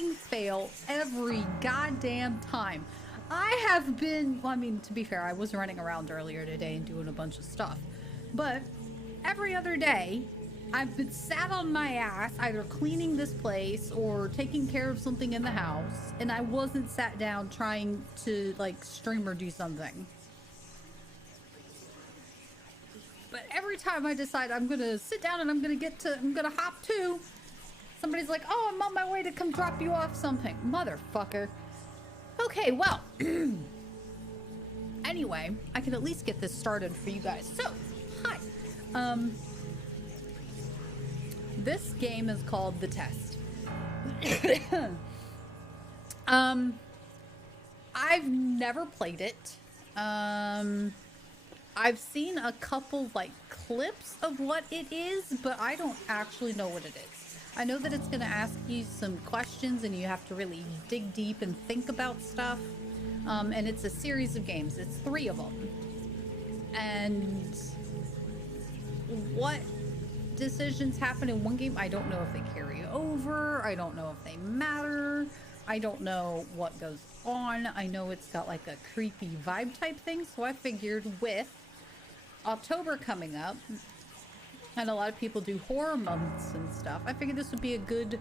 fucking fail every goddamn time. I have been, well, I mean, to be fair, I was running around earlier today and doing a bunch of stuff. But every other day, I've been sat on my ass, either cleaning this place or taking care of something in the house, and I wasn't sat down trying to, like, stream or do something. But every time I decide I'm gonna sit down and I'm gonna hop to, somebody's like, oh, I'm on my way to come drop you off something. Motherfucker. Okay, well. Anyway, I can at least get this started for you guys. So, hi. This game is called The Test. I've never played it. I've seen a couple, like, clips of what it is, but I don't actually know what it is. I know that it's going to ask you some questions and you have to really dig deep and think about stuff. And it's a series of games. It's 3 of them. And what decisions happen in one game, I don't know if they carry over. I don't know if they matter. I don't know what goes on. I know it's got like a creepy vibe type thing. So I figured with October coming up, and a lot of people do horror months and stuff, I figured this would be a good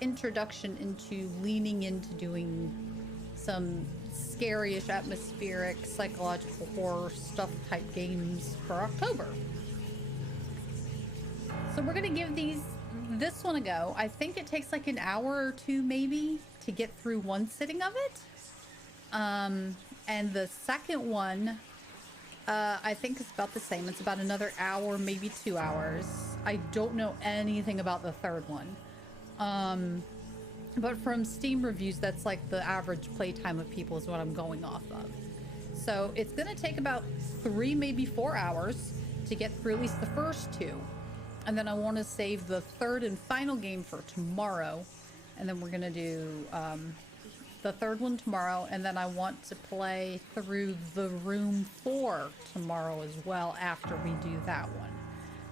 introduction into leaning into doing some scary-ish, atmospheric, psychological horror stuff type games for October. So we're gonna give this one a go. I think it takes like an hour or 2 maybe to get through one sitting of it. And the second one, I think it's about the same. It's about another hour, maybe 2 hours. I don't know anything about the third one. But from Steam reviews, that's like the average playtime of people is what I'm going off of. So it's gonna take about 3, maybe 4 hours to get through at least the first 2. And then I want to save the third and final game for tomorrow. And then we're gonna do the third one tomorrow, and then I want to play through The Room 4 tomorrow as well after we do that one.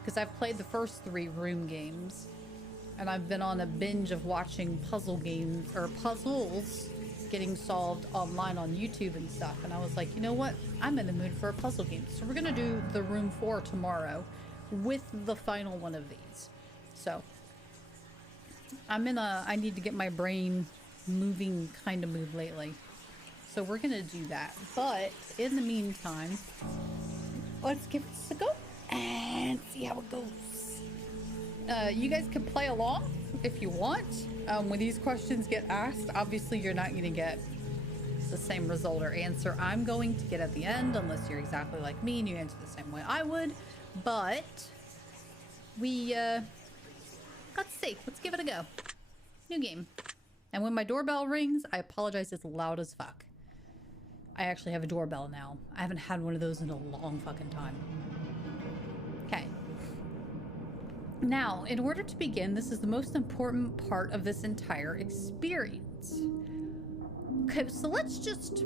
Because I've played the first 3 Room games, and I've been on a binge of watching puzzle games, or puzzles getting solved online on YouTube and stuff, and I was like, you know what? I'm in the mood for a puzzle game. So we're gonna do The Room 4 tomorrow with the final one of these. So I need to get my brain moving kind of mood lately, so we're gonna do that. But in the meantime, let's give this a go and see how it goes. You guys can play along if you want. When these questions get asked, obviously you're not gonna get the same result or answer I'm going to get at the end, unless you're exactly like me and you answer the same way I would. But we let's see, let's give it a go. New game. And when my doorbell rings, I apologize, it's loud as fuck. I actually have a doorbell now. I haven't had one of those in a long fucking time. Okay. Now, in order to begin, this is the most important part of this entire experience. Okay, so let's just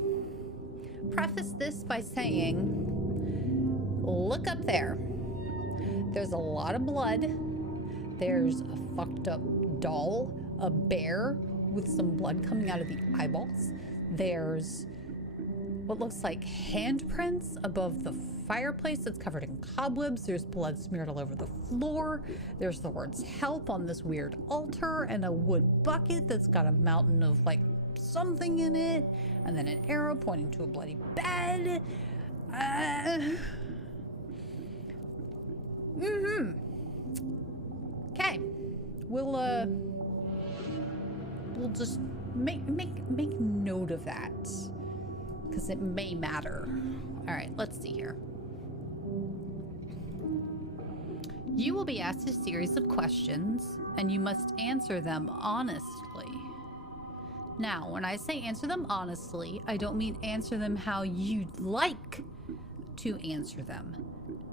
preface this by saying, look up there. There's a lot of blood. There's a fucked up doll, a bear with some blood coming out of the eyeballs. There's what looks like handprints above the fireplace that's covered in cobwebs. There's blood smeared all over the floor. There's the words help on this weird altar, and a wood bucket that's got a mountain of like something in it, and then an arrow pointing to a bloody bed. Okay, we'll just make note of that, because it may matter. All right, let's see here. You will be asked a series of questions, and you must answer them honestly. Now, when I say answer them honestly, I don't mean answer them how you'd like to answer them.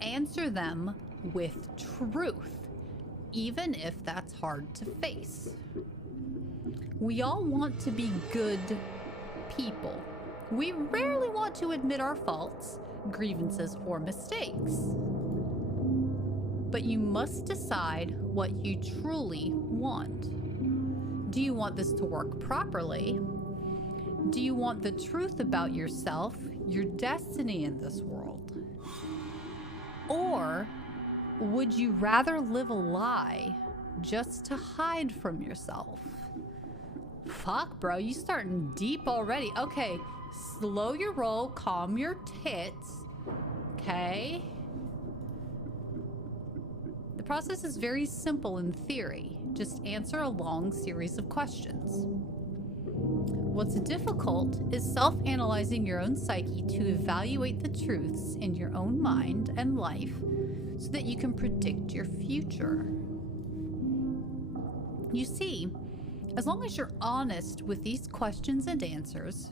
Answer them with truth, even if that's hard to face. We all want to be good people. We rarely want to admit our faults, grievances, or mistakes. But you must decide what you truly want. Do you want this to work properly? Do you want the truth about yourself, your destiny in this world? Or would you rather live a lie just to hide from yourself? Fuck, bro, you starting deep already. Okay, slow your roll, calm your tits. Okay. The process is very simple in theory. Just answer a long series of questions. What's difficult is self-analyzing your own psyche to evaluate the truths in your own mind and life so that you can predict your future. You see, as long as you're honest with these questions and answers,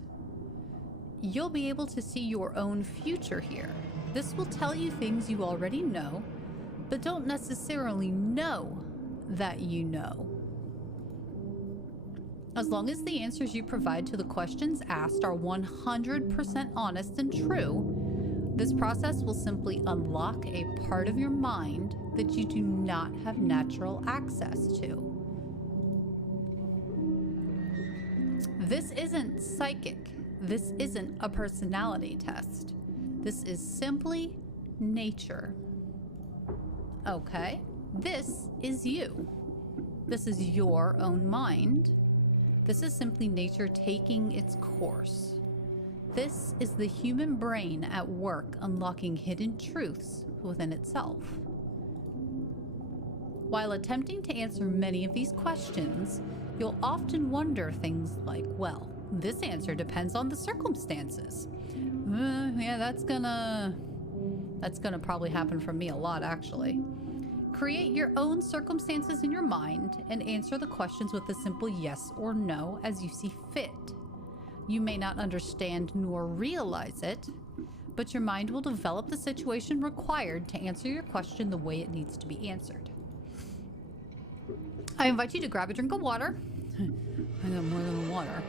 you'll be able to see your own future here. This will tell you things you already know, but don't necessarily know that you know. As long as the answers you provide to the questions asked are 100% honest and true, this process will simply unlock a part of your mind that you do not have natural access to. This isn't psychic. This isn't a personality test. This is simply nature. Okay, this is you. This is your own mind. This is simply nature taking its course. This is the human brain at work unlocking hidden truths within itself. While attempting to answer many of these questions, you'll often wonder things like, well, this answer depends on the circumstances. Yeah, that's gonna probably happen for me a lot, actually. Create your own circumstances in your mind and answer the questions with a simple yes or no as you see fit. You may not understand nor realize it, but your mind will develop the situation required to answer your question the way it needs to be answered. I invite you to grab a drink of water. I got more than water.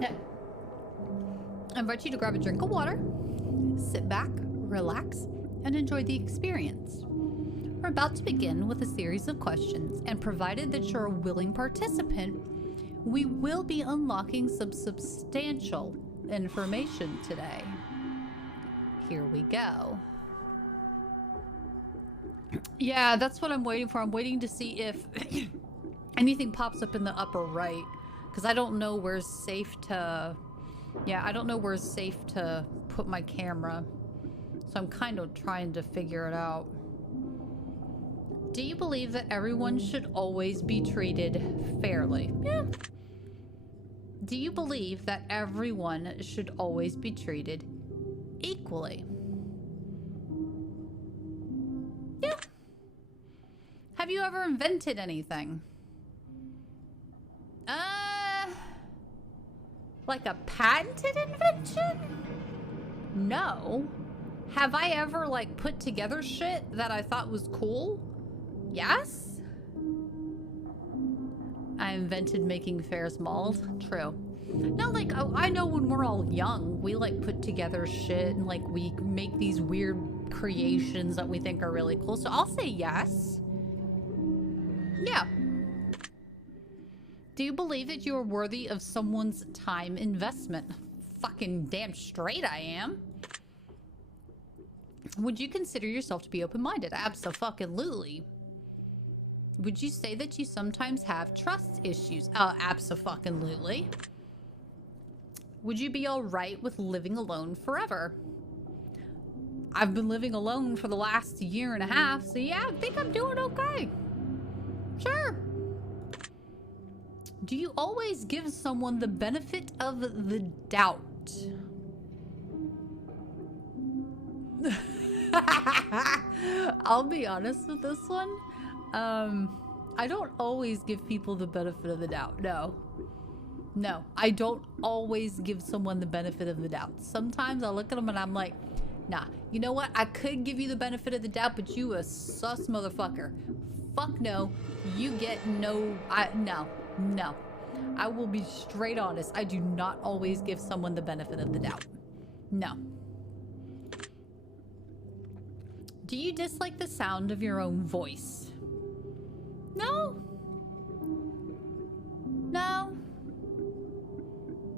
Yeah. I invite you to grab a drink of water, sit back, relax, and enjoy the experience. We're about to begin with a series of questions, and provided that you're a willing participant, we will be unlocking some substantial information today. Here we go. Yeah, that's what I'm waiting for. I'm waiting to see if anything pops up in the upper right, because I don't know where's safe to... Yeah, I don't know where's safe to put my camera. So I'm kind of trying to figure it out. Do you believe that everyone should always be treated fairly? Yeah. Do you believe that everyone should always be treated equally? Yeah. Have you ever invented anything? Like a patented invention? No. Have I ever, like, put together shit that I thought was cool? Yes? I invented making Ferris Mauled. True. No, like, I know when we're all young, we, like, put together shit and, like, we make these weird creations that we think are really cool. So I'll say yes. Yeah. Do you believe that you are worthy of someone's time investment? Fucking damn straight I am. Would you consider yourself to be open-minded? Abso-fucking-lutely. Would you say that you sometimes have trust issues? Abso-fucking-lutely. Would you be alright with living alone forever? I've been living alone for the last year and a half, so yeah, I think I'm doing okay. Sure. Do you always give someone the benefit of the doubt? I'll be honest with this one. I don't always give people the benefit of the doubt. No, I don't always give someone the benefit of the doubt. Sometimes I look at them and I'm like, nah, you know what? I could give you the benefit of the doubt, but you a sus motherfucker. Fuck no. You get no. No. I will be straight honest. I do not always give someone the benefit of the doubt. No. Do you dislike the sound of your own voice? No. No.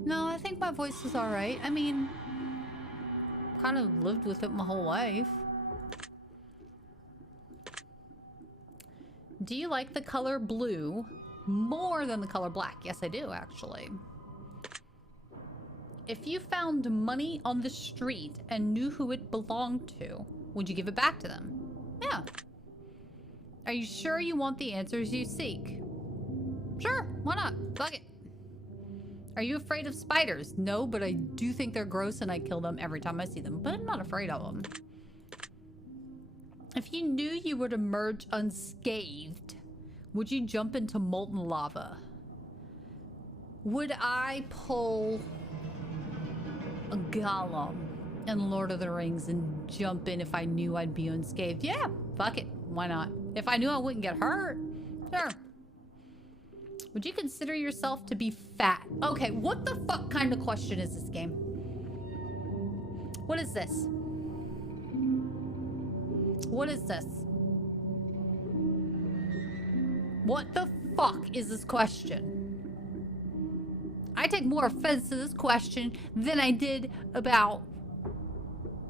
No, I think my voice is alright. I mean, kind of lived with it my whole life. Do you like the color blue more than the color black? Yes, I do, actually. If you found money on the street and knew who it belonged to, would you give it back to them? Yeah. Are you sure you want the answers you seek? Sure, why not? Fuck it. Are you afraid of spiders? No, but I do think they're gross and I kill them every time I see them, but I'm not afraid of them. If you knew you would emerge unscathed, would you jump into molten lava? Would I pull a Gollum in Lord of the Rings and jump in if I knew I'd be unscathed? Yeah, fuck it. Why not? If I knew I wouldn't get hurt, sure. Would you consider yourself to be fat? Okay, what the fuck kind of question is this game? What is this? What is this? What the fuck is this question? I take more offense to this question than I did about...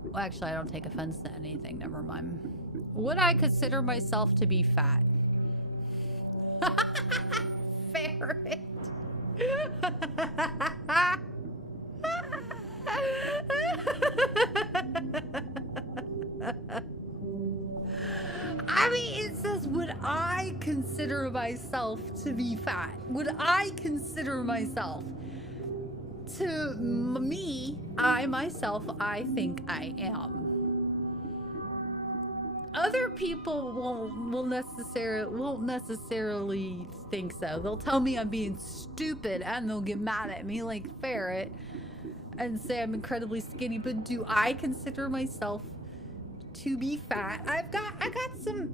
Well, actually, I don't take offense to anything. Never mind. Would I consider myself to be fat? Ferret. I mean, it says, would I consider myself to be fat? Would I consider myself? To me, I think I am. Other people won't necessarily think so. They'll tell me I'm being stupid and they'll get mad at me like Ferret and say I'm incredibly skinny, but do I consider myself to be fat? I got some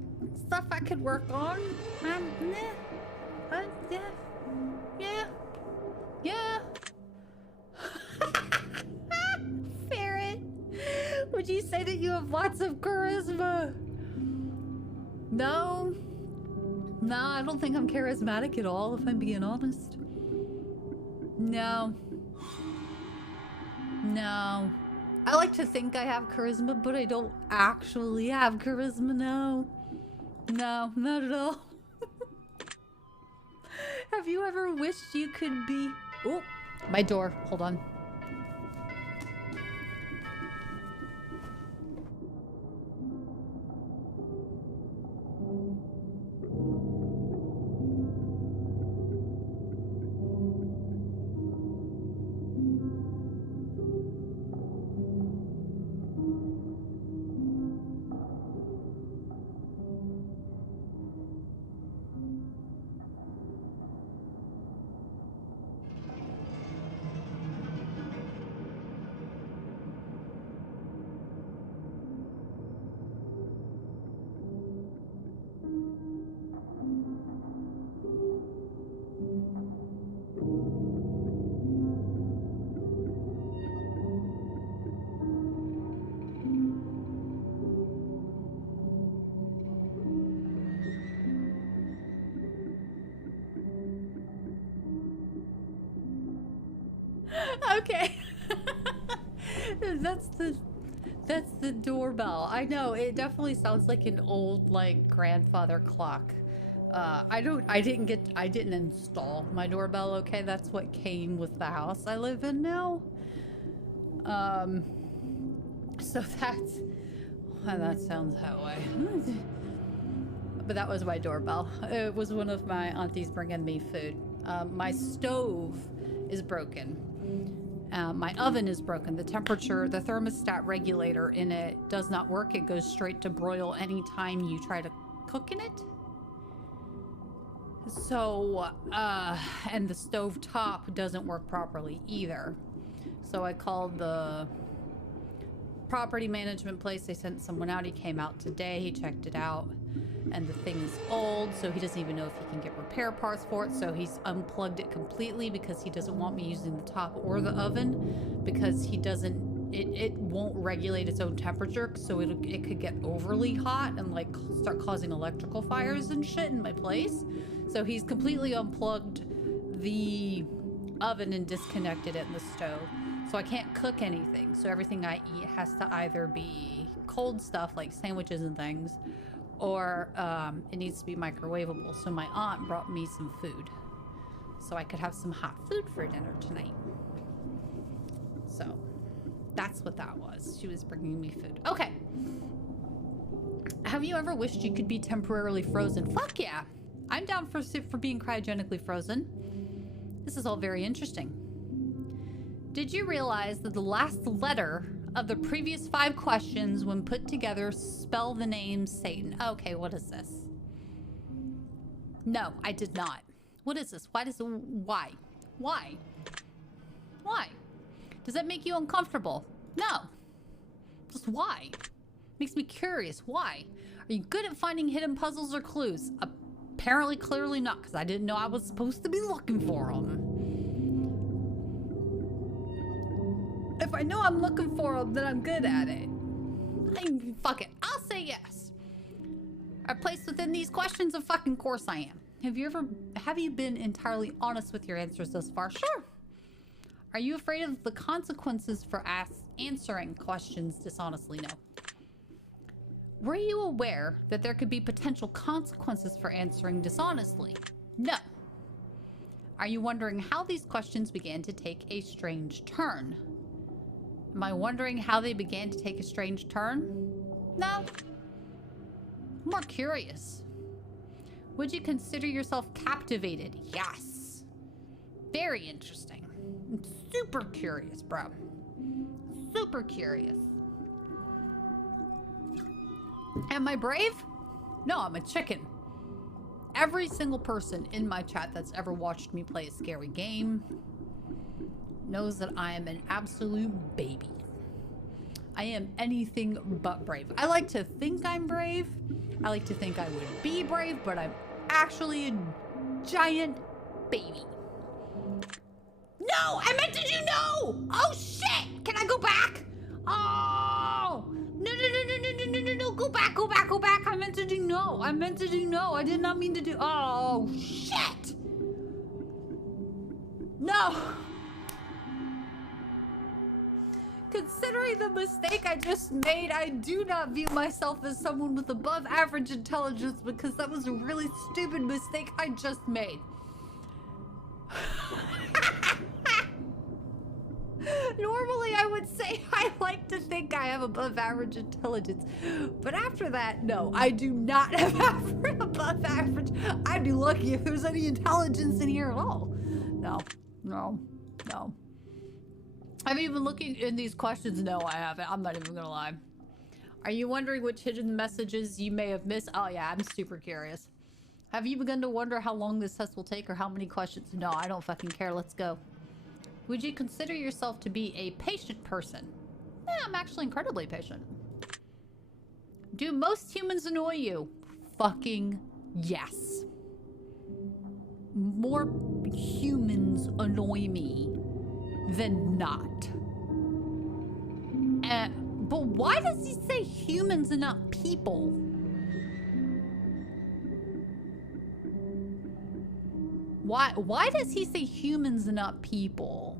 stuff I could work on. Yeah. Ferret, would you say that you have lots of charisma? No, I don't think I'm charismatic at all, if I'm being honest. No. I like to think I have charisma, but I don't actually have charisma, no. No, not at all. Have you ever wished you could be... Oh, my door. Hold on. Okay. That's the doorbell. I know, it definitely sounds like an old, like, grandfather clock. I didn't install my doorbell, okay? That's what came with the house I live in now. So that sounds that way. But that was my doorbell. It was one of my aunties bringing me food. My stove is broken. My oven is broken. The temperature, the thermostat regulator in it does not work. It goes straight to broil anytime you try to cook in it. So, and the stove top doesn't work properly either. So I called the property management place. They sent someone out. He came out today. He checked it out. And the thing is old, so he doesn't even know if he can get repair parts for it. So he's unplugged it completely because he doesn't want me using the top or the oven, because he doesn't it won't regulate its own temperature, so it could get overly hot and like start causing electrical fires and shit in my place. So he's completely unplugged the oven and disconnected it in the stove. So I can't cook anything. So everything I eat has to either be cold stuff like sandwiches and things, or it needs to be microwavable. So my aunt brought me some food, so I could have some hot food for dinner tonight. So that's what that was. She was bringing me food. Okay. Have you ever wished you could be temporarily frozen? Fuck yeah. I'm down for being cryogenically frozen. This is all very interesting. Did you realize that the last letter of the previous 5 questions, when put together, spell the name Satan? Okay, what is this? No, I did not. What is this? Why? Why? Why? Does that make you uncomfortable? No. Just why? Makes me curious. Why? Are you good at finding hidden puzzles or clues? Apparently, clearly not, because I didn't know I was supposed to be looking for them. If I know I'm looking for them, then I'm good at it. Fuck it. I'll say yes. Are placed within these questions? Of fucking course I am. Have you been entirely honest with your answers thus far? Sure. Are you afraid of the consequences for answering questions dishonestly? No. Were you aware that there could be potential consequences for answering dishonestly? No. Are you wondering how these questions began to take a strange turn? Am I wondering how they began to take a strange turn? No. More curious. Would you consider yourself captivated? Yes. Very interesting. I'm super curious, bro. Super curious. Am I brave? No, I'm a chicken. Every single person in my chat that's ever watched me play a scary game knows that I am an absolute baby. I am anything but brave. I like to think I'm brave. I like to think I would be brave, but I'm actually a giant baby. No, I meant to do no! Oh shit! Can I go back? Oh! No, go back. I meant to do no. I did not mean to do, oh shit! No! Considering the mistake I just made, I do not view myself as someone with above average intelligence, because that was a really stupid mistake I just made. Normally, I would say I like to think I have above average intelligence, but after that, no, I do not have above average. I'd be lucky if there's any intelligence in here at all. No. Have you been looking in these questions? No, I haven't. I'm not even gonna lie. Are you wondering which hidden messages you may have missed? Oh yeah, I'm super curious. Have you begun to wonder how long this test will take or how many questions? No, I don't fucking care. Let's go. Would you consider yourself to be a patient person? Yeah, I'm actually incredibly patient. Do most humans annoy you? Fucking yes. More humans annoy me than not. But why does he say humans and not people? Why does he say humans and not people?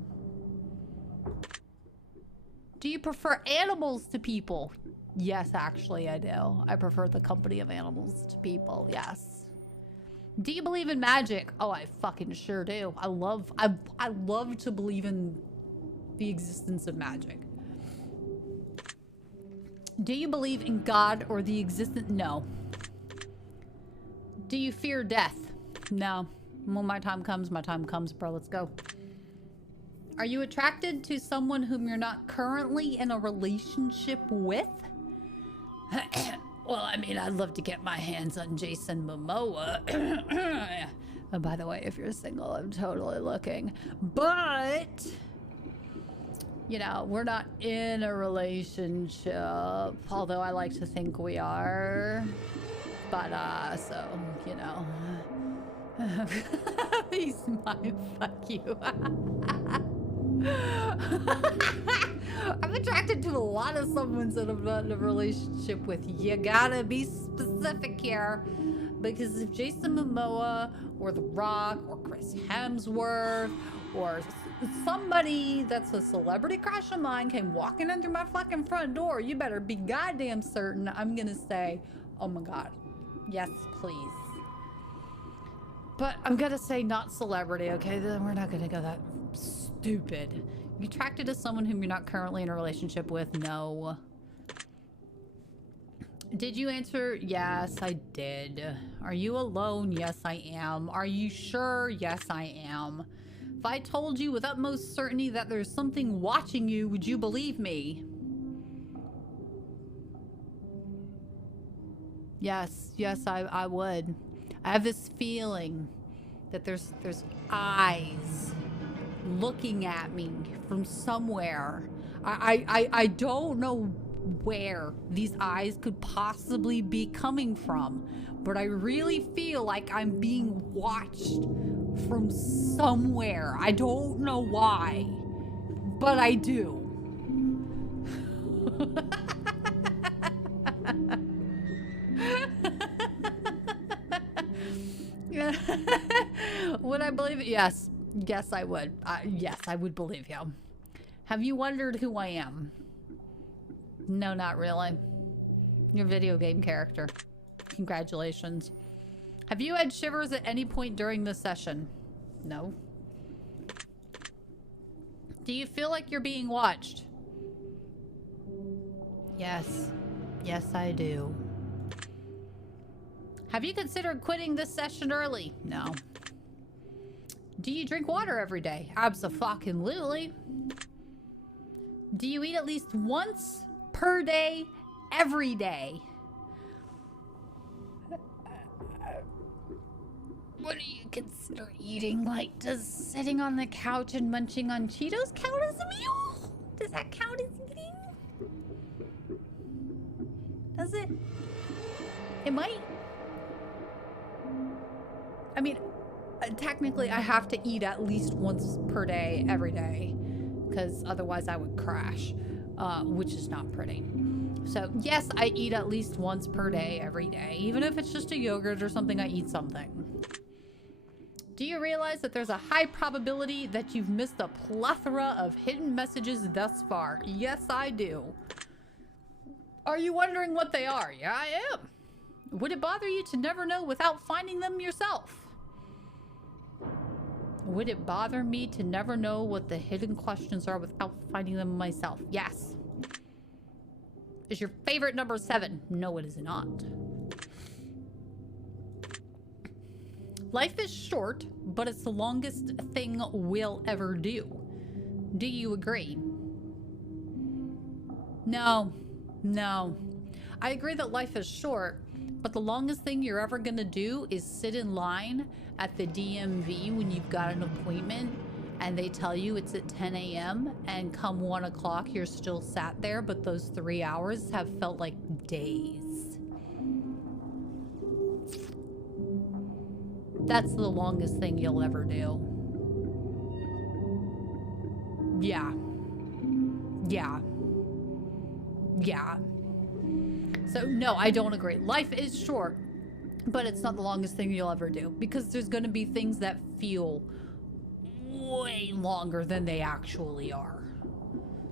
Do you prefer animals to people? Yes, actually I do. I prefer the company of animals to people, yes. Do you believe in magic? Oh, I fucking sure do. I love to believe in the existence of magic. Do you believe in God or the existence? No. Do you fear death? No. When my time comes, bro. Let's go. Are you attracted to someone whom you're not currently in a relationship with? Well, I mean, I'd love to get my hands on Jason Momoa. And by the way, if you're single, I'm totally looking. But, you know, we're not in a relationship. Although I like to think we are. But, so, you know. He's mine. Fuck you. I'm attracted to a lot of someone that I'm not in a relationship with. You gotta be specific here. Because if Jason Momoa or The Rock or Chris Hemsworth or somebody that's a celebrity crush of mine came walking in through my fucking front door, you better be goddamn certain I'm gonna say, oh my god, yes please. But I'm gonna say not celebrity, okay? Then we're not gonna go that stupid. You attracted to someone whom you're not currently in a relationship with? No. Did you answer? Yes, I did. Are you alone? Yes, I am. Are you sure? Yes, I am. If I told you with utmost certainty that there's something watching you, would you believe me? Yes, I would. I have this feeling that there's eyes looking at me from somewhere. I don't know where these eyes could possibly be coming from, but I really feel like I'm being watched from somewhere. I don't know why, but I do. Would I believe it? Yes. Yes, I would. Yes, I would believe you. Have you wondered who I am? No, not really. You're a video game character. Congratulations. Have you had shivers at any point during this session? No. Do you feel like you're being watched? Yes. Yes, I do. Have you considered quitting this session early? No. Do you drink water every day? Abso-fucking-lutely. Do you eat at least once per day, every day? What do you consider eating? Like, does sitting on the couch and munching on Cheetos count as a meal? Does that count as eating? Does it? It might. I mean, technically I have to eat at least once per day, every day, because otherwise I would crash, which is not pretty. So yes, I eat at least once per day, every day. Even if it's just a yogurt or something, I eat something. Do you realize that there's a high probability that you've missed a plethora of hidden messages thus far? Yes, I do. Are you wondering what they are? Yeah, I am. Would it bother you to never know without finding them yourself? Would it bother me to never know what the hidden questions are without finding them myself? Yes. Is your favorite number 7? No, it is not. Life is short, but it's the longest thing we'll ever do. Do you agree? No. No. I agree that life is short, but the longest thing you're ever gonna do is sit in line at the DMV when you've got an appointment and they tell you it's at 10 a.m. and come 1 o'clock you're still sat there, but those 3 hours have felt like days. That's the longest thing you'll ever do. Yeah. Yeah. Yeah. So no, I don't agree. Life is short, but it's not the longest thing you'll ever do, because there's going to be things that feel way longer than they actually are.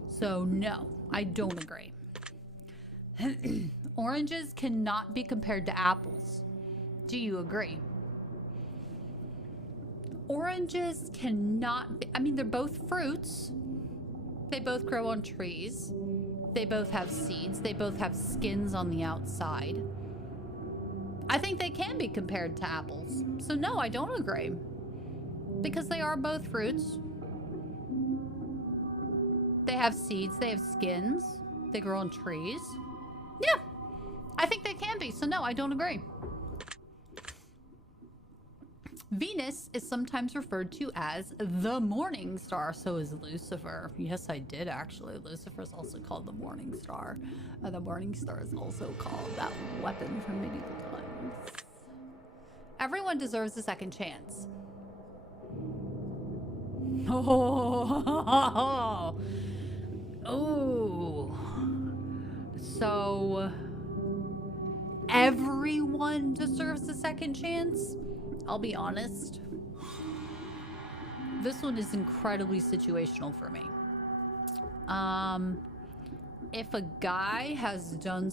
So no, I don't agree. Oranges cannot be compared to apples. Do you agree? Oranges cannot be, I mean, they're both fruits. They both grow on trees. They both have seeds. They both have skins on the outside. I think they can be compared to apples. So no, I don't agree. Because they are both fruits. They have seeds. They have skins. They grow on trees. Yeah, I think they can be. So no, I don't agree. Venus is sometimes referred to as the morning star. So is Lucifer. Yes, I did actually. Lucifer is also called the morning star. The morning star is also called that weapon from medieval times. Everyone deserves a second chance. Oh. Oh. So everyone deserves a second chance? I'll be honest. This one is incredibly situational for me. If a guy has done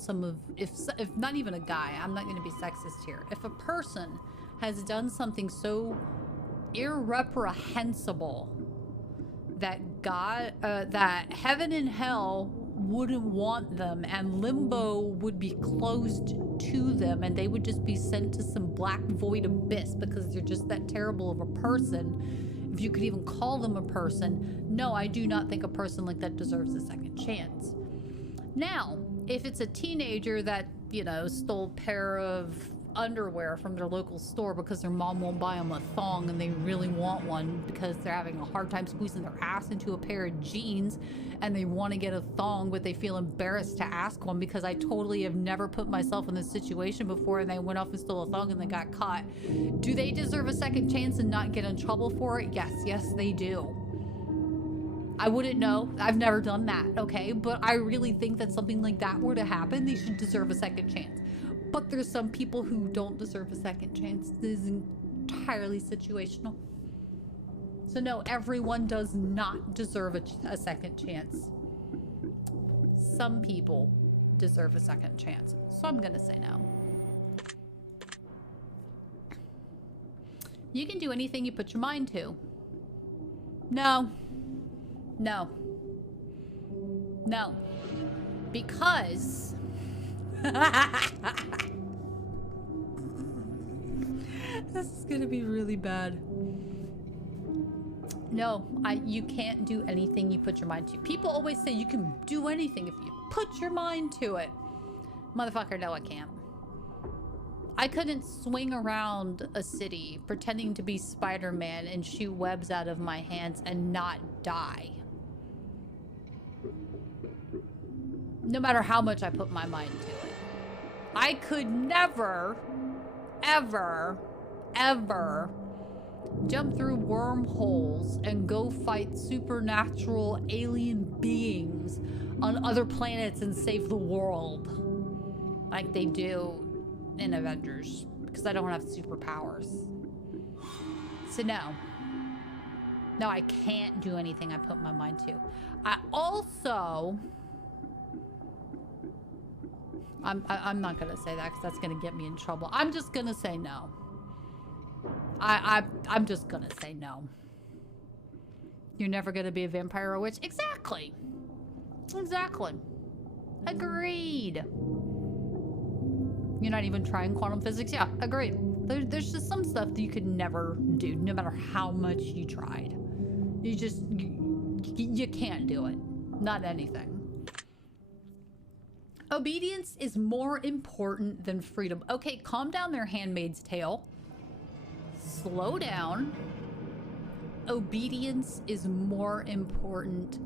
if not even a guy, I'm not going to be sexist here. If a person has done something so irreprehensible that that heaven and hell wouldn't want them and limbo would be closed to them and they would just be sent to some black void abyss because they're just that terrible of a person, if you could even call them a person, no, I do not think a person like that deserves a second chance. Now, if it's a teenager that, you know, stole a pair of underwear from their local store because their mom won't buy them a thong and they really want one because they're having a hard time squeezing their ass into a pair of jeans and they want to get a thong but they feel embarrassed to ask one, because I totally have never put myself in this situation before and they went off and stole a thong and they got caught. Do they deserve a second chance and not get in trouble for it? Yes, they do. I wouldn't know. I've never done that, okay? But I really think that something like that were to happen, they should deserve a second chance. But there's some people who don't deserve a second chance. This is entirely situational. So no, everyone does not deserve a second chance. Some people deserve a second chance. So I'm gonna say no. You can do anything you put your mind to. No. No. No. Because... this is gonna be really bad. No, you can't do anything you put your mind to. People always say you can do anything if you put your mind to it. Motherfucker, no, I can't. I couldn't swing around a city pretending to be Spider-Man and shoot webs out of my hands and not die. No matter how much I put my mind to it. I could never, ever, ever jump through wormholes and go fight supernatural alien beings on other planets and save the world like they do in Avengers, because I don't have superpowers. So no, I can't do anything I put my mind to. I also, I'm not gonna say that because that's gonna get me in trouble. I'm just gonna say no. I'm just gonna say no. You're never gonna be a vampire or a witch? Exactly. Agreed. You're not even trying quantum physics? Yeah, agreed. There's just some stuff that you could never do, no matter how much you tried. You can't do it. Not anything. Obedience is more important than freedom. Okay, calm down there, Handmaid's Tale. Slow down. Obedience is more important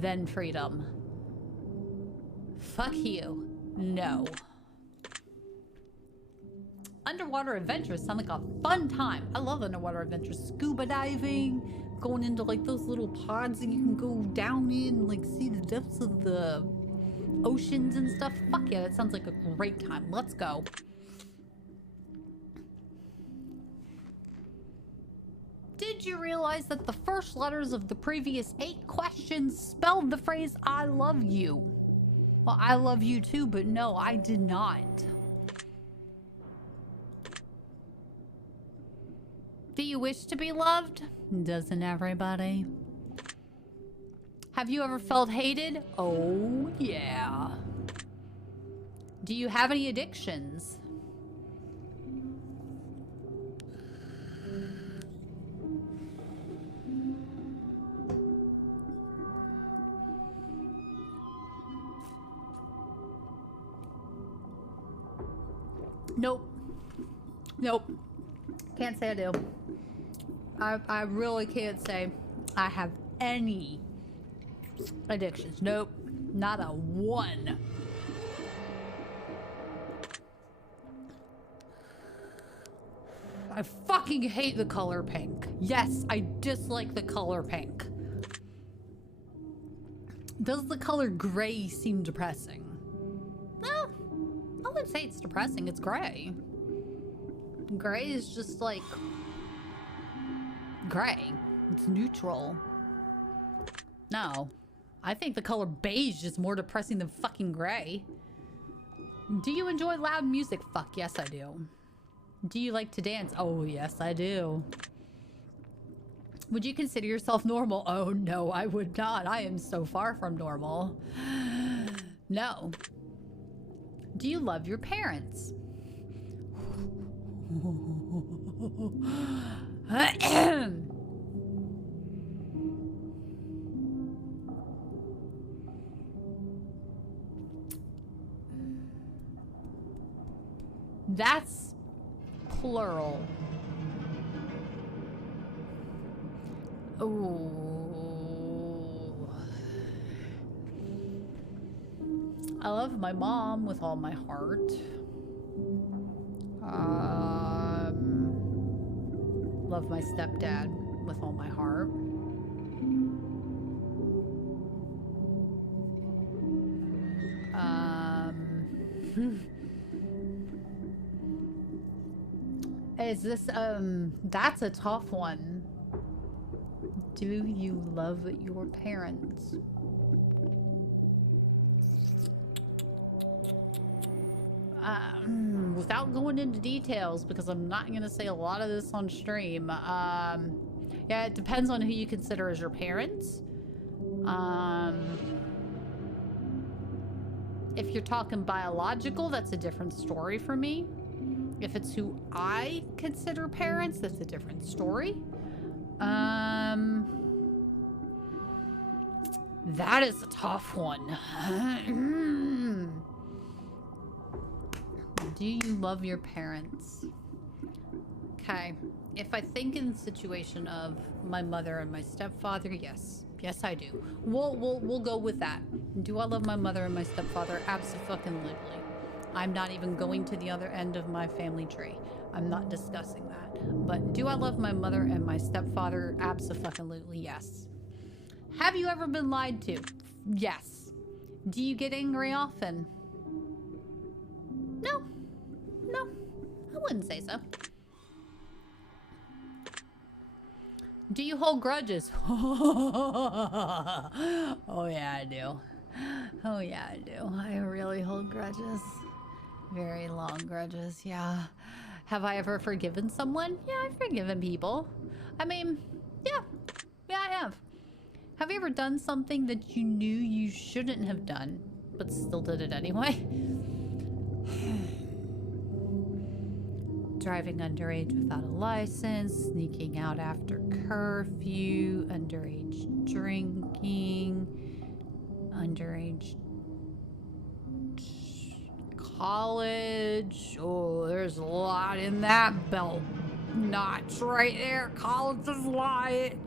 than freedom. Fuck you. No. Underwater adventures sound like a fun time. I love underwater adventures. Scuba diving, going into like those little pods that you can go down in and like see the depths of the oceans and stuff. Fuck yeah, that sounds like a great time. Let's go. Did you realize that the first letters of the previous 8 questions spelled the phrase I love you? Well, I love you too, but no, I did not. Do you wish to be loved? Doesn't everybody? Have you ever felt hated? Oh, yeah. Do you have any addictions? Nope. Can't say I do. I really can't say I have any addictions. Nope. Not a one. I fucking fucking hate the color pink. Yes, I dislike the color pink. Does the color gray seem depressing? No, I wouldn't say it's depressing. It's gray. Gray is just like gray. It's neutral. No, I think the color beige is more depressing than fucking gray. Do you enjoy loud music? Fuck yes, I do. Do you like to dance? Oh yes, I do. Would you consider yourself normal? Oh no, I would not. I am so far from normal. No. Do you love your parents? That's plural. Ooh. I love my mom with all my heart. Love my stepdad with all my heart. Is this, that's a tough one. Do you love your parents? Without going into details, because I'm not going to say a lot of this on stream. Yeah, it depends on who you consider as your parents. If you're talking biological, that's a different story for me. If it's who I consider parents, that's a different story. That is a tough one. Do you love your parents? Okay. If I think in the situation of my mother and my stepfather, yes. Yes, I do. We'll go with that. Do I love my mother and my stepfather? Abso-fucking-lutely. I'm not even going to the other end of my family tree. I'm not discussing that. But do I love my mother and my stepfather? Abso-fucking-lutely, yes. Have you ever been lied to? Yes. Do you get angry often? No. No. I wouldn't say so. Do you hold grudges? Oh yeah, I do. Oh yeah, I do. I really hold grudges. Very long grudges, yeah. Have I ever forgiven someone? Yeah, I've forgiven people. I mean, yeah. Yeah, I have. Have you ever done something that you knew you shouldn't have done, but still did it anyway? Driving underage without a license, sneaking out after curfew, underage drinking, underage college. Oh, there's a lot in that belt notch right there. College is light.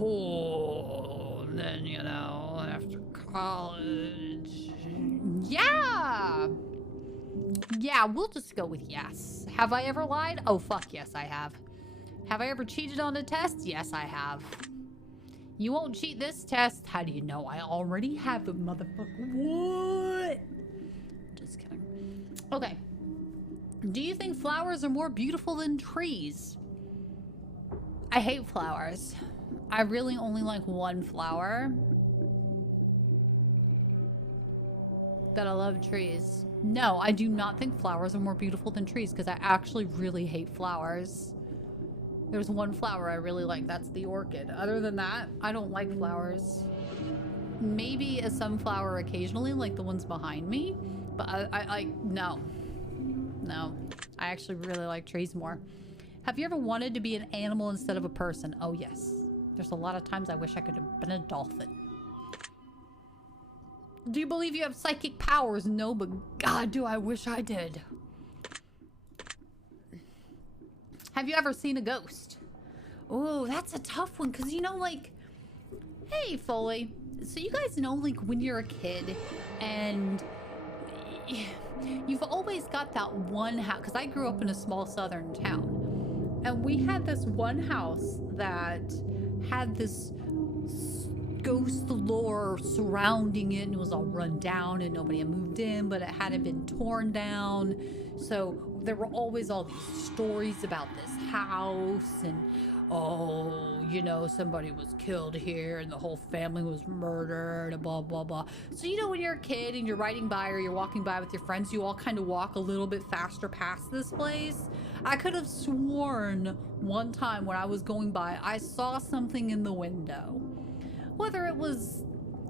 Oh, and then, you know, after college. Yeah! Yeah, we'll just go with yes. Have I ever lied? Oh, fuck yes, I have. Have I ever cheated on a test? Yes, I have. You won't cheat this test. How do you know? I already have it, motherfucker. What? Just kidding. Okay. Do you think flowers are more beautiful than trees? I hate flowers. I really only like one flower. But I love trees. No, I do not think flowers are more beautiful than trees because I actually really hate flowers. There's one flower I really like. That's the orchid. Other than that, I don't like flowers. Maybe a sunflower occasionally, like the ones behind me. But I no. No. I actually really like trees more. Have you ever wanted to be an animal instead of a person? Oh, yes. There's a lot of times I wish I could have been a dolphin. Do you believe you have psychic powers? No, but God, do I wish I did. Have you ever seen a ghost? Oh, that's a tough one, because, you know, like... Hey, Foley. So you guys know, like, when you're a kid, and... You've always got that one house, because I grew up in a small southern town. And we had this one house that had this ghost lore surrounding it, and it was all run down and nobody had moved in, but it hadn't been torn down. So there were always all these stories about this house, and oh, you know, somebody was killed here and the whole family was murdered and blah blah blah. So you know, when you're a kid and you're riding by or you're walking by with your friends, you all kind of walk a little bit faster past this place. I could have sworn one time when I was going by I saw something in the window. Whether it was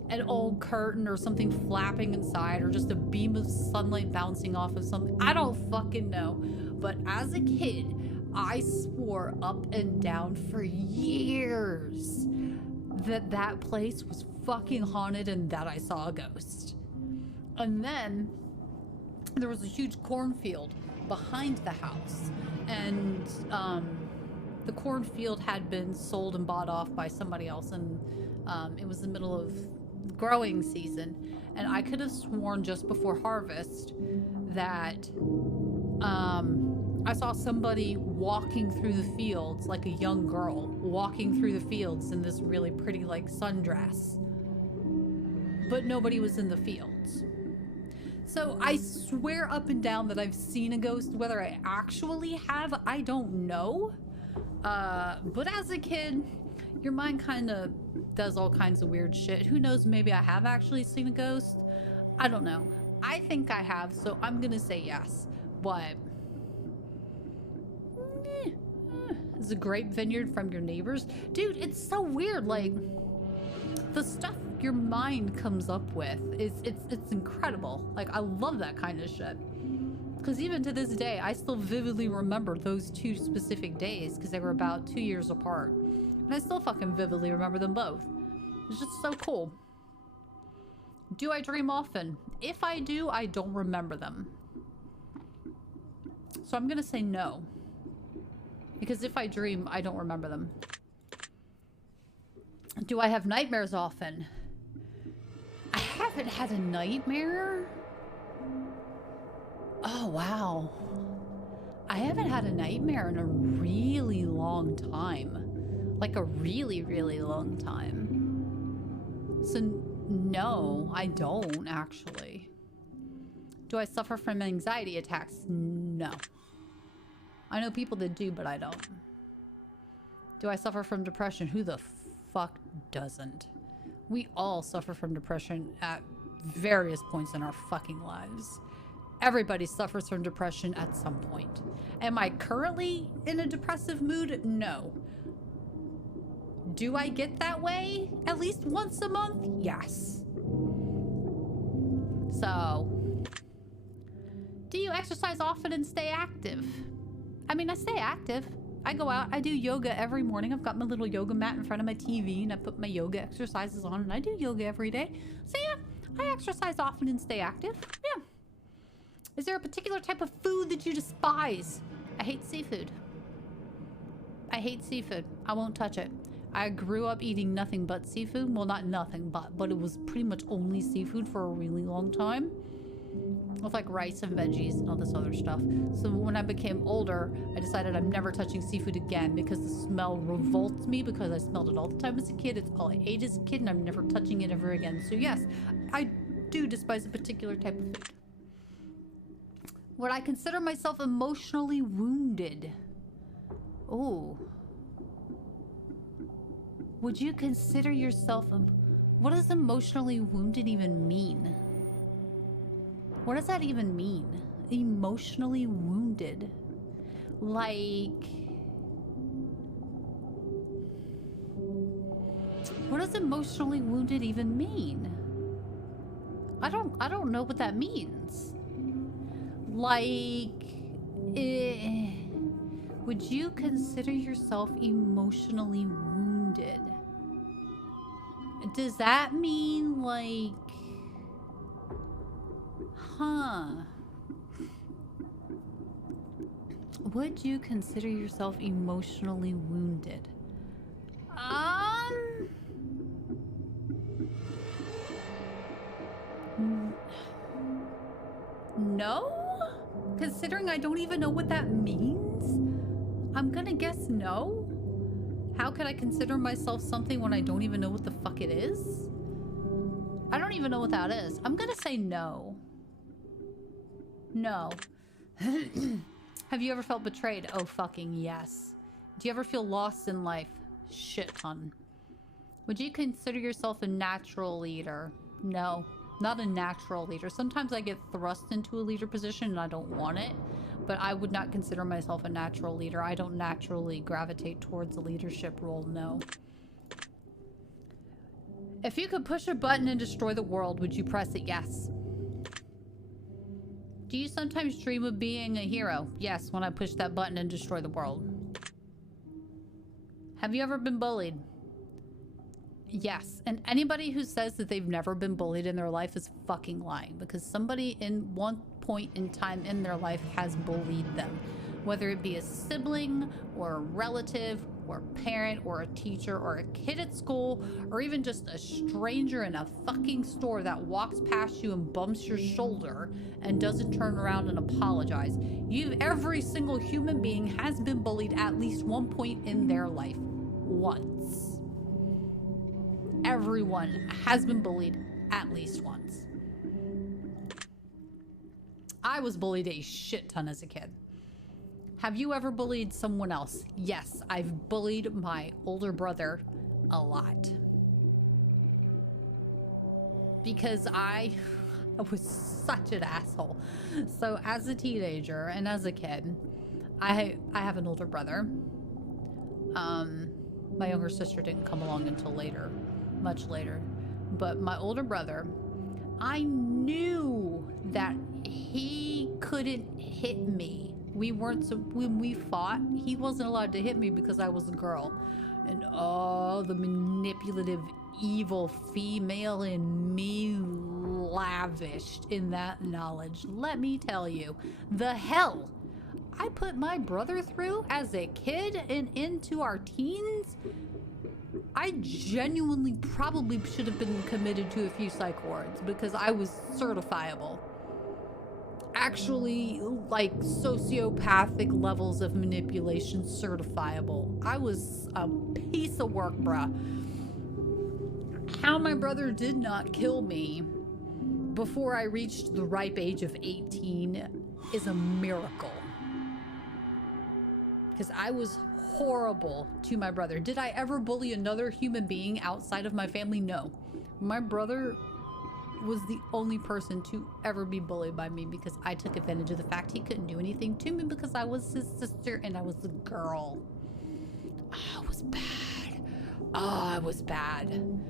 an old curtain or something flapping inside or just a beam of sunlight bouncing off of something, I don't fucking know. But as a kid, I swore up and down for years that that place was fucking haunted and that I saw a ghost. And then there was a huge cornfield behind the house, and the cornfield had been sold and bought off by somebody else, and it was the middle of growing season, and I could have sworn just before harvest that I saw somebody walking through the fields, like a young girl walking through the fields in this really pretty like sundress, but nobody was in the fields. So I swear up and down that I've seen a ghost. Whether I actually have, I don't know. But as a kid, your mind kind of does all kinds of weird shit. Who knows, maybe I have actually seen a ghost. I don't know. I think I have, so I'm gonna say yes. But it's a grape vineyard from your neighbors. Dude, it's so weird. Like, the stuff your mind comes up with is it's incredible. Like, I love that kind of shit. Because even to this day, I still vividly remember those two specific days because they were about 2 years apart. And I still fucking vividly remember them both. It's just so cool. Do I dream often? If I do, I don't remember them. So I'm gonna say no. Because if I dream, I don't remember them. Do I have nightmares often? I haven't had a nightmare. Oh, wow. I haven't had a nightmare in a really long time. Like a really, really long time. So, no, I don't actually. Do I suffer from anxiety attacks? No. I know people that do, but I don't. Do I suffer from depression? Who the fuck doesn't? We all suffer from depression at various points in our fucking lives. Everybody suffers from depression at some point. Am I currently in a depressive mood? No. Do I get that way at least once a month? Yes. So, do you exercise often and stay active? I mean, I stay active. I go out, I do yoga every morning. I've got my little yoga mat in front of my TV and I put my yoga exercises on and I do yoga every day. So yeah, I exercise often and stay active. Yeah. Is there a particular type of food that you despise? I hate seafood. I hate seafood. I won't touch it. I grew up eating nothing but seafood. Well, not nothing but it was pretty much only seafood for a really long time. With like rice and veggies and all this other stuff. So when I became older, I decided I'm never touching seafood again because the smell revolts me because I smelled it all the time as a kid. It's all I ate as a kid and I'm never touching it ever again. So yes, I do despise a particular type of food. Would I consider myself emotionally wounded? Oh. Would you consider yourself... What does emotionally wounded even mean? What does that even mean? Emotionally wounded. Like... What does emotionally wounded even mean? I don't know what that means. Like... would you consider yourself emotionally wounded? Does that mean like... Huh. Would you consider yourself emotionally wounded? No? Considering I don't even know what that means? I'm gonna guess no. How could I consider myself something when I don't even know what the fuck it is? I don't even know what that is. I'm gonna say no. No. Have you ever felt betrayed? Oh, fucking yes. Do you ever feel lost in life? Shit ton. Would you consider yourself a natural leader? No, not a natural leader. Sometimes I get thrust into a leader position and I don't want it, but I would not consider myself a natural leader. I don't naturally gravitate towards a leadership role, no. If you could push a button and destroy the world, would you press it? Yes. Do you sometimes dream of being a hero? Yes, when I push that button and destroy the world. Have you ever been bullied? Yes. And anybody who says that they've never been bullied in their life is fucking lying, because somebody in one point in time in their life has bullied them. Whether it be a sibling or a relative or a parent or a teacher or a kid at school or even just a stranger in a fucking store that walks past you and bumps your shoulder and doesn't turn around and apologize. Every single human being has been bullied at least one point in their life. Once. Everyone has been bullied at least once. I was bullied a shit ton as a kid. Have you ever bullied someone else? Yes, I've bullied my older brother a lot. Because I was such an asshole. So as a teenager and as a kid, I have an older brother. My younger sister didn't come along until later, much later. But my older brother, I knew that he couldn't hit me. When we fought, he wasn't allowed to hit me because I was a girl. And oh, the manipulative, evil female in me lavished in that knowledge. Let me tell you, the hell I put my brother through as a kid and into our teens, I genuinely probably should have been committed to a few psych wards because I was certifiable. Actually, like, sociopathic levels of manipulation certifiable. I was a piece of work, bruh. How my brother did not kill me before I reached the ripe age of 18 is a miracle. Because I was horrible to my brother. Did I ever bully another human being outside of my family? No. My brother was the only person to ever be bullied by me because I took advantage of the fact he couldn't do anything to me because I was his sister and I was a girl. Oh, I was bad. Oh, I was bad.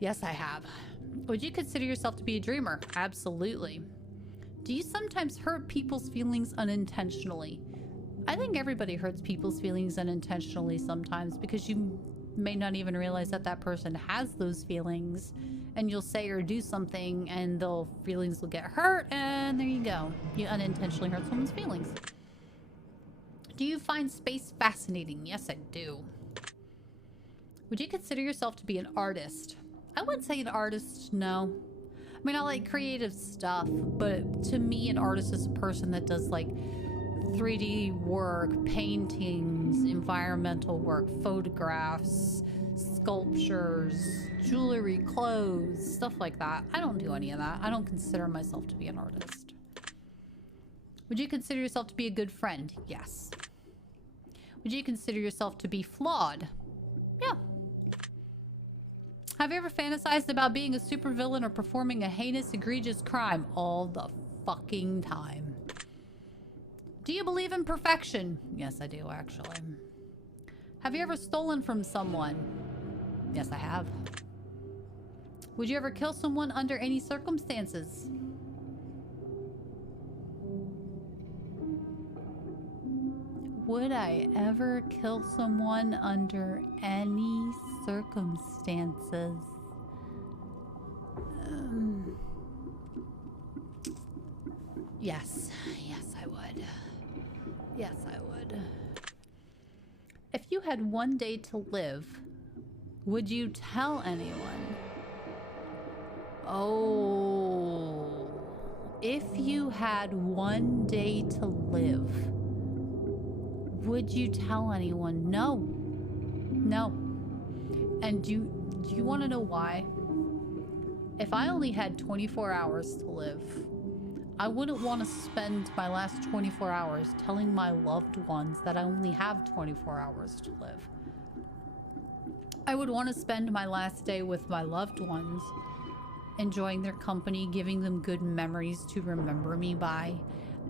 Yes, I have. Would you consider yourself to be a dreamer? Absolutely. Do you sometimes hurt people's feelings unintentionally? I think everybody hurts people's feelings unintentionally sometimes because you may not even realize that that person has those feelings, and you'll say or do something and the feelings will get hurt, and there you go. You unintentionally hurt someone's feelings. Do you find space fascinating? Yes, I do. Would you consider yourself to be an artist? I wouldn't say an artist, no. I mean, I like creative stuff, but to me, an artist is a person that does like 3D work, paintings, environmental work, photographs, sculptures, jewelry, clothes, stuff like that. I don't do any of that. I don't consider myself to be an artist. Would you consider yourself to be a good friend? Yes. Would you consider yourself to be flawed? Yeah. Have you ever fantasized about being a supervillain or performing a heinous, egregious crime? All the fucking time. Do you believe in perfection? Yes, I do, actually. Have you ever stolen from someone? Yes, I have. Would you ever kill someone under any circumstances? Would I ever kill someone under any circumstances? Yes. Yes, I would. Yes, I would. If you had one day to live, would you tell anyone? Oh. If you had one day to live, Would you tell anyone? No. No. And do you want to know why? If I only had 24 hours to live, I wouldn't want to spend my last 24 hours telling my loved ones that I only have 24 hours to live. I would want to spend my last day with my loved ones, enjoying their company, giving them good memories to remember me by,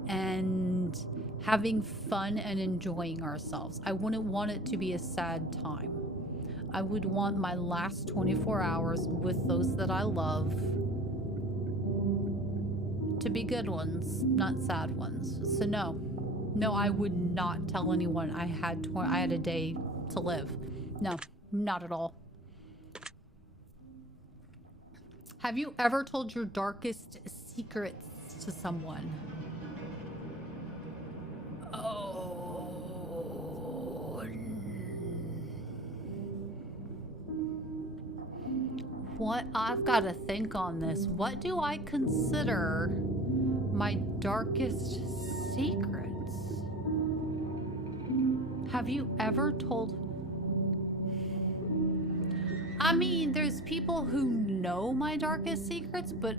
and having fun and enjoying ourselves. I wouldn't want it to be a sad time. I would want my last 24 hours with those that I love to be good ones, not sad ones. So no, I would not tell anyone I had a day to live. No, not at all. Have you ever told your darkest secrets to someone? What? I've got to think on this. What do I consider my darkest secrets? Have you ever told... I mean, there's people who know my darkest secrets, but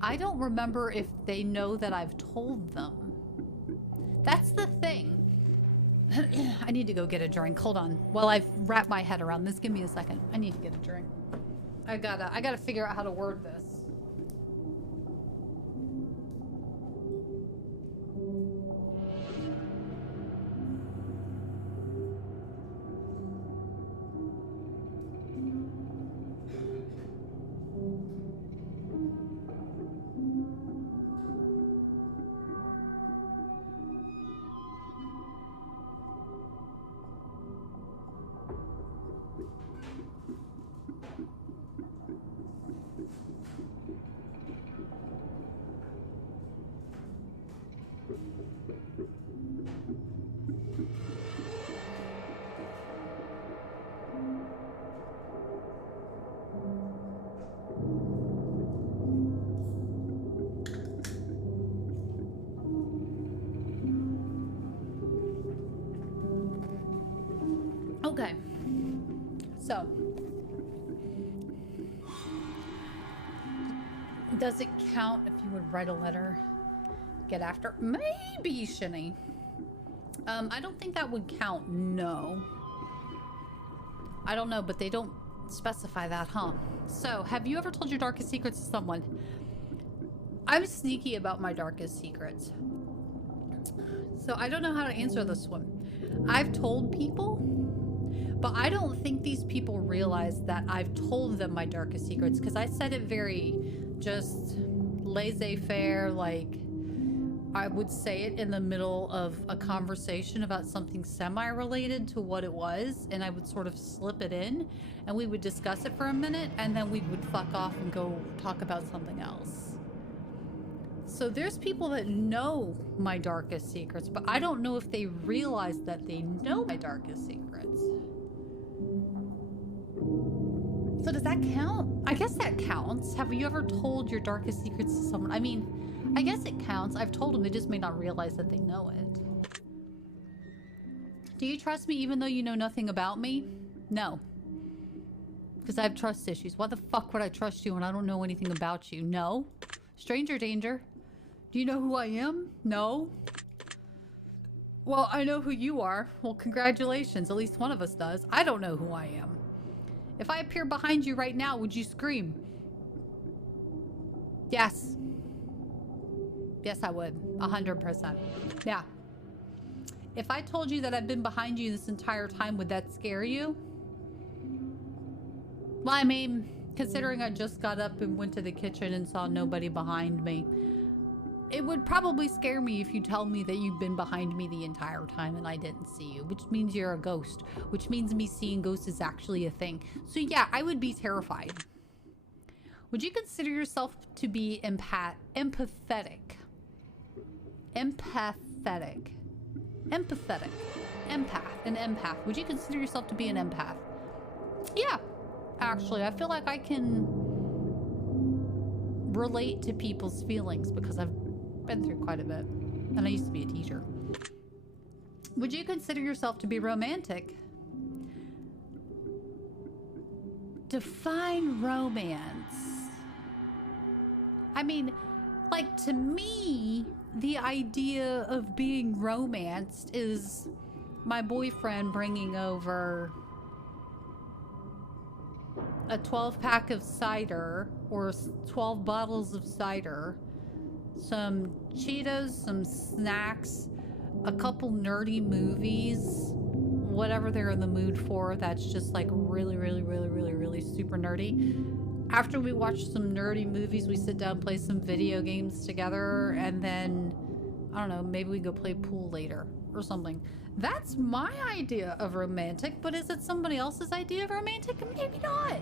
I don't remember if they know that I've told them. That's the thing. I need to go get a drink. Hold on. While I've wrapped my head around this, give me a second. I need to get a drink. I gotta figure out how to word this. Okay, so does it count if you would write a letter, get after? Maybe, Shinny. I don't think that would count, no. I don't know, but they don't specify that, huh? So, have you ever told your darkest secrets to someone? I'm sneaky about my darkest secrets. So, I don't know how to answer this one. I've told people, but I don't think these people realize that I've told them my darkest secrets, because I said it very just laissez-faire, like I would say it in the middle of a conversation about something semi-related to what it was, and I would sort of slip it in, and we would discuss it for a minute, and then we would fuck off and go talk about something else. So there's people that know my darkest secrets, but I don't know if they realize that they know my darkest secrets. So does that count? I guess that counts. Have you ever told your darkest secrets to someone? I mean, I guess it counts. I've told them, they just may not realize that they know it. Do you trust me even though you know nothing about me? No. Because I have trust issues. Why the fuck would I trust you when I don't know anything about you? No. Stranger danger. Do you know who I am? No. Well, I know who you are. Well, congratulations. At least one of us does. I don't know who I am. If I appear behind you right now, would you scream? Yes. Yes, I would. 100%. Yeah. If I told you that I've been behind you this entire time, would that scare you? Well, I mean, considering I just got up and went to the kitchen and saw nobody behind me, it would probably scare me if you tell me that you've been behind me the entire time and I didn't see you, which means you're a ghost, which means me seeing ghosts is actually a thing. So yeah, I would be terrified. Would you consider yourself to be empathetic? Empath. An empath. Would you consider yourself to be an empath? Yeah, actually, I feel like I can relate to people's feelings because I've Been through quite a bit. And I used to be a teacher. Would you consider yourself to be romantic? Define romance. I mean, like, to me, the idea of being romanced is my boyfriend bringing over a 12-pack of cider or 12 bottles of cider, some Cheetos, some snacks, a couple nerdy movies, whatever they're in the mood for that's just like really, really, really, really, really super nerdy. After we watch some nerdy movies, we sit down, play some video games together, and then, I don't know, maybe we go play pool later or something. That's my idea of romantic, but is it somebody else's idea of romantic? Maybe not.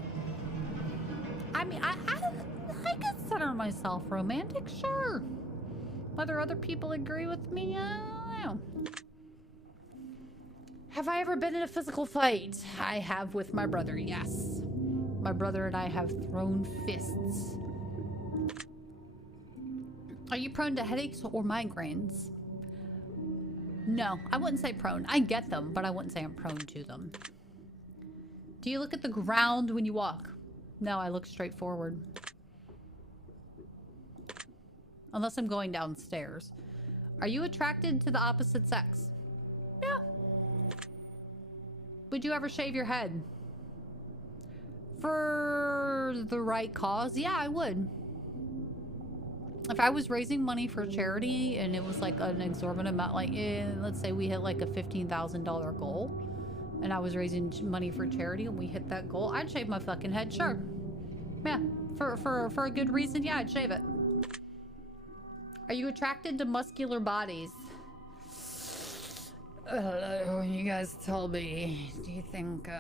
I mean, I consider myself romantic, sure. Whether other people agree with me, I don't know. Have I ever been in a physical fight? I have with my brother, yes. My brother and I have thrown fists. Are you prone to headaches or migraines? No, I wouldn't say prone. I get them, but I wouldn't say I'm prone to them. Do you look at the ground when you walk? No, I look straight forward. Unless I'm going downstairs. Are you attracted to the opposite sex? Yeah. Would you ever shave your head? For the right cause? Yeah, I would. If I was raising money for charity and it was like an exorbitant amount, like let's say we hit like a $15,000 goal and I was raising money for charity and we hit that goal, I'd shave my fucking head, sure. Yeah, for a good reason, yeah, I'd shave it. Are you attracted to muscular bodies? You guys tell me, do you think,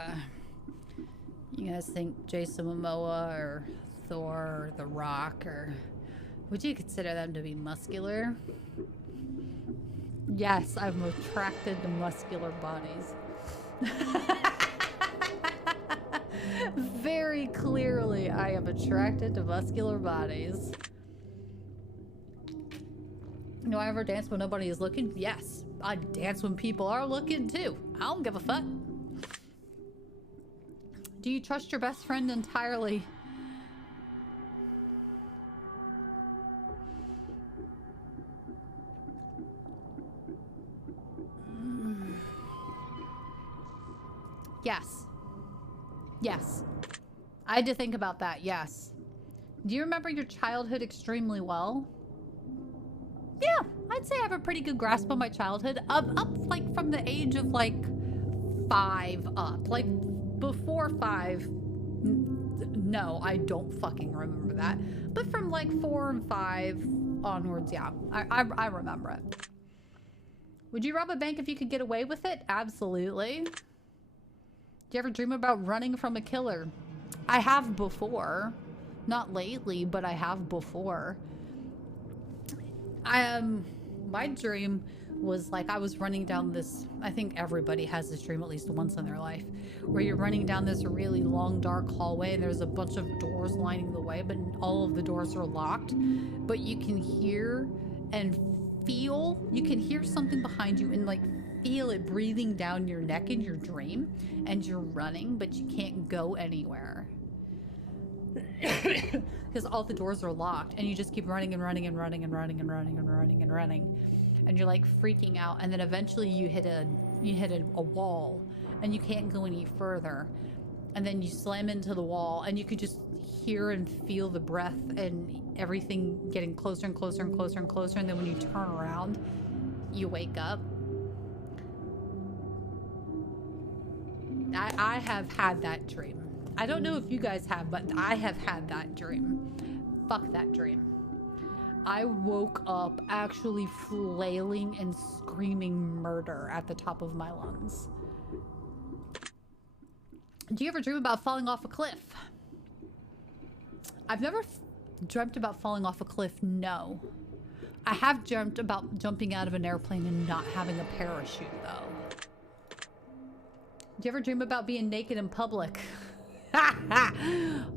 you guys think Jason Momoa or Thor or The Rock, or would you consider them to be muscular? Yes, I'm attracted to muscular bodies. Very clearly, I am attracted to muscular bodies. Do I ever dance when nobody is looking? Yes. I dance when people are looking too. I don't give a fuck. Do you trust your best friend entirely? Yes. Yes. I had to think about that, yes. Do you remember your childhood extremely well? Yeah, I'd say I have a pretty good grasp on my childhood. Up like from the age of like 5 up. Like before 5, no, I don't fucking remember that. But from like 4 and 5 onwards, yeah, I remember it. Would you rob a bank if you could get away with it? Absolutely. Do you ever dream about running from a killer? I have before. Not lately, but I have before. My dream was like I was running down this, I think everybody has this dream at least once in their life, where you're running down this really long dark hallway and there's a bunch of doors lining the way, but all of the doors are locked, but you can hear and feel, you can hear something behind you and like feel it breathing down your neck in your dream, and you're running but you can't go anywhere because all the doors are locked, and you just keep running and running and running and running and running and running and running, and you're like freaking out, and then eventually you hit a wall and you can't go any further, and then you slam into the wall and you could just hear and feel the breath and everything getting closer and closer and closer and closer, and then when you turn around you wake up. I have had that dream. I don't know if you guys have, but I have had that dream. Fuck that dream. I woke up actually flailing and screaming murder at the top of my lungs. Do you ever dream about falling off a cliff? I've never dreamt about falling off a cliff, no. I have dreamt about jumping out of an airplane and not having a parachute, though. Do you ever dream about being naked in public?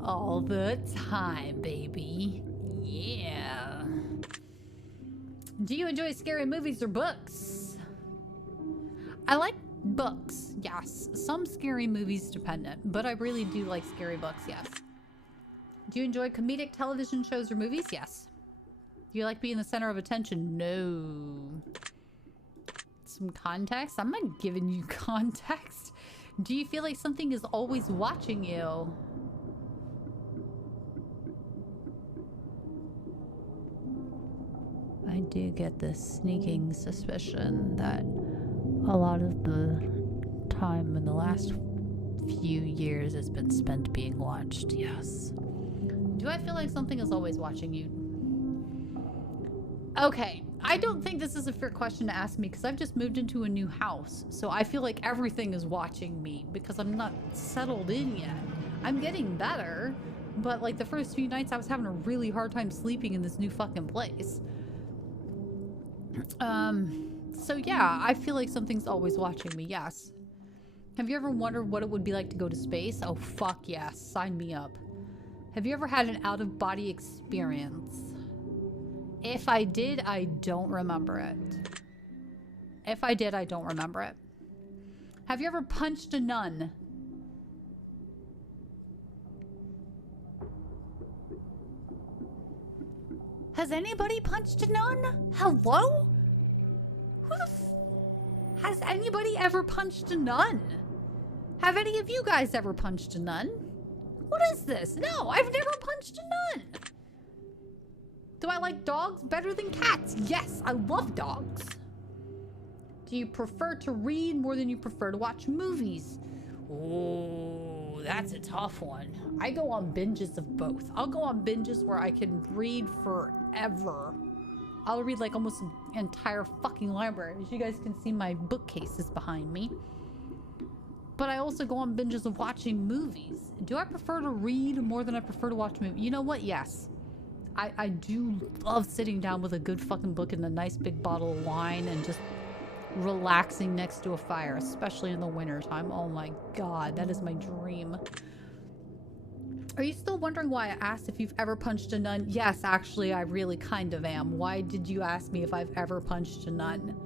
All the time, baby. Yeah. Do you enjoy scary movies or books? I like books, yes. Some scary movies dependent, but I really do like scary books, yes. Do you enjoy comedic television shows or movies? Yes. Do you like being the center of attention? No. Some context? I'm not giving you context. Do you feel like something is always watching you? I do get this sneaking suspicion that a lot of the time in the last few years has been spent being watched, yes. Do I feel like something is always watching you? Okay, I don't think this is a fair question to ask me because I've just moved into a new house. So I feel like everything is watching me because I'm not settled in yet. I'm getting better, but like the first few nights I was having a really hard time sleeping in this new fucking place. So yeah, I feel like something's always watching me, yes. Have you ever wondered what it would be like to go to space? Oh, fuck yes. Sign me up. Have you ever had an out-of-body experience? If I did, I don't remember it. If I did, I don't remember it. Have you ever punched a nun? Has anybody punched a nun? Hello? Has anybody ever punched a nun? Have any of you guys ever punched a nun? What is this? No, I've never punched a nun. Do I like dogs better than cats? Yes, I love dogs. Do you prefer to read more than you prefer to watch movies? Oh, that's a tough one. I go on binges of both. I'll go on binges where I can read forever. I'll read like almost an entire fucking library. As you guys can see, my bookcases behind me. But I also go on binges of watching movies. Do I prefer to read more than I prefer to watch movies? You know what? Yes. I do love sitting down with a good fucking book and a nice big bottle of wine and just relaxing next to a fire, especially in the winter time. Oh my god, that is my dream. Are you still wondering why I asked if you've ever punched a nun? Yes, actually, I really kind of am. Why did you ask me if I've ever punched a nun?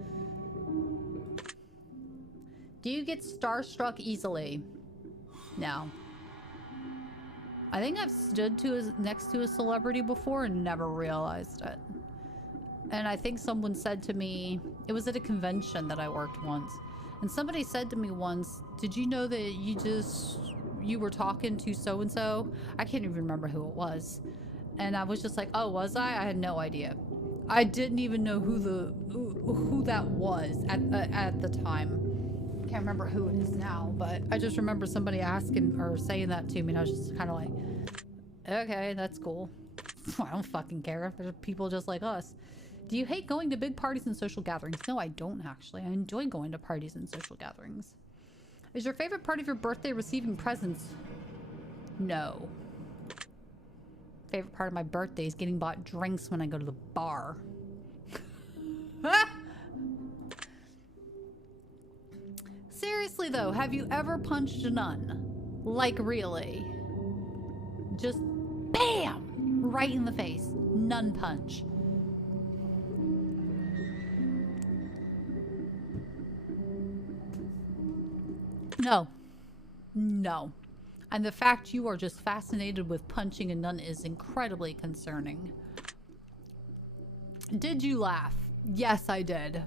Do you get starstruck easily? No. I think I've stood next to a celebrity before and never realized it. And I think someone said to me, it was at a convention that I worked once, and somebody said to me once, did you know that you were talking to so-and-so? I can't even remember who it was. And I was just like, oh, was I? I had no idea. I didn't even know who that was at the time. Can't remember who it is now, but I just remember somebody asking or saying that to me, and I was just kind of like, okay, that's cool. I don't fucking care. There's people just like us. Do you hate going to big parties and social gatherings? No, I don't actually. I enjoy going to parties and social gatherings. Is your favorite part of your birthday receiving presents? No. Favorite part of my birthday is getting bought drinks when I go to the bar. Seriously though, have you ever punched a nun? Like really? Just BAM! Right in the face. Nun punch. No. No. And the fact you are just fascinated with punching a nun is incredibly concerning. Did you laugh? Yes, I did.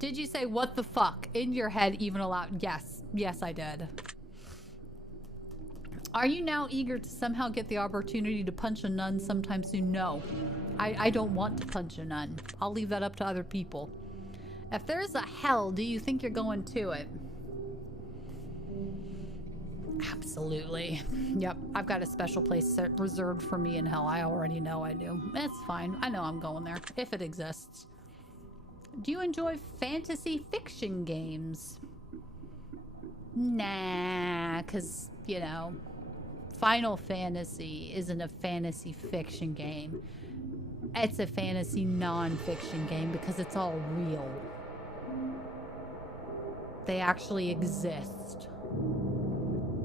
Did you say, what the fuck, in your head even aloud? Yes. Yes, I did. Are you now eager to somehow get the opportunity to punch a nun sometime soon? No. I don't want to punch a nun. I'll leave that up to other people. If there's a hell, do you think you're going to it? Absolutely. Yep, I've got a special place reserved for me in hell. I already know I do. It's fine. I know I'm going there, if it exists. Do you enjoy fantasy fiction games? Nah, because, you know, Final Fantasy isn't a fantasy fiction game. It's a fantasy non-fiction game because it's all real. They actually exist.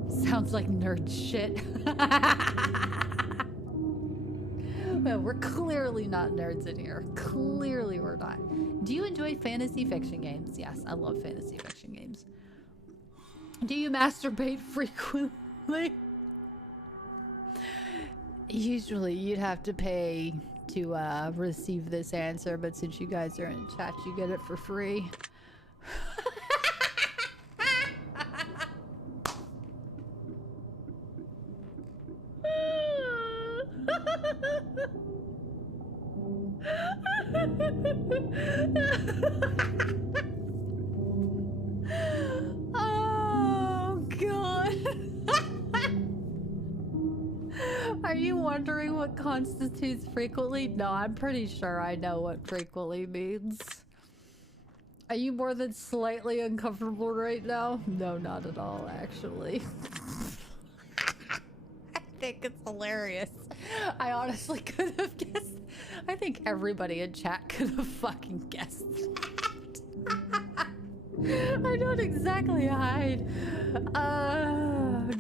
Sounds like nerd shit. Well, we're clearly not nerds in here. Clearly we're not. Do you enjoy fantasy fiction games? Yes, I love fantasy fiction games. Do you masturbate frequently? Usually you'd have to pay to receive this answer, but since you guys are in chat, you get it for free. Oh, God. Are you wondering what constitutes frequently? No, I'm pretty sure I know what frequently means. Are you more than slightly uncomfortable right now? No, not at all, actually. I think it's hilarious. I honestly could have guessed. I think everybody in chat could have fucking guessed that. I don't exactly hide.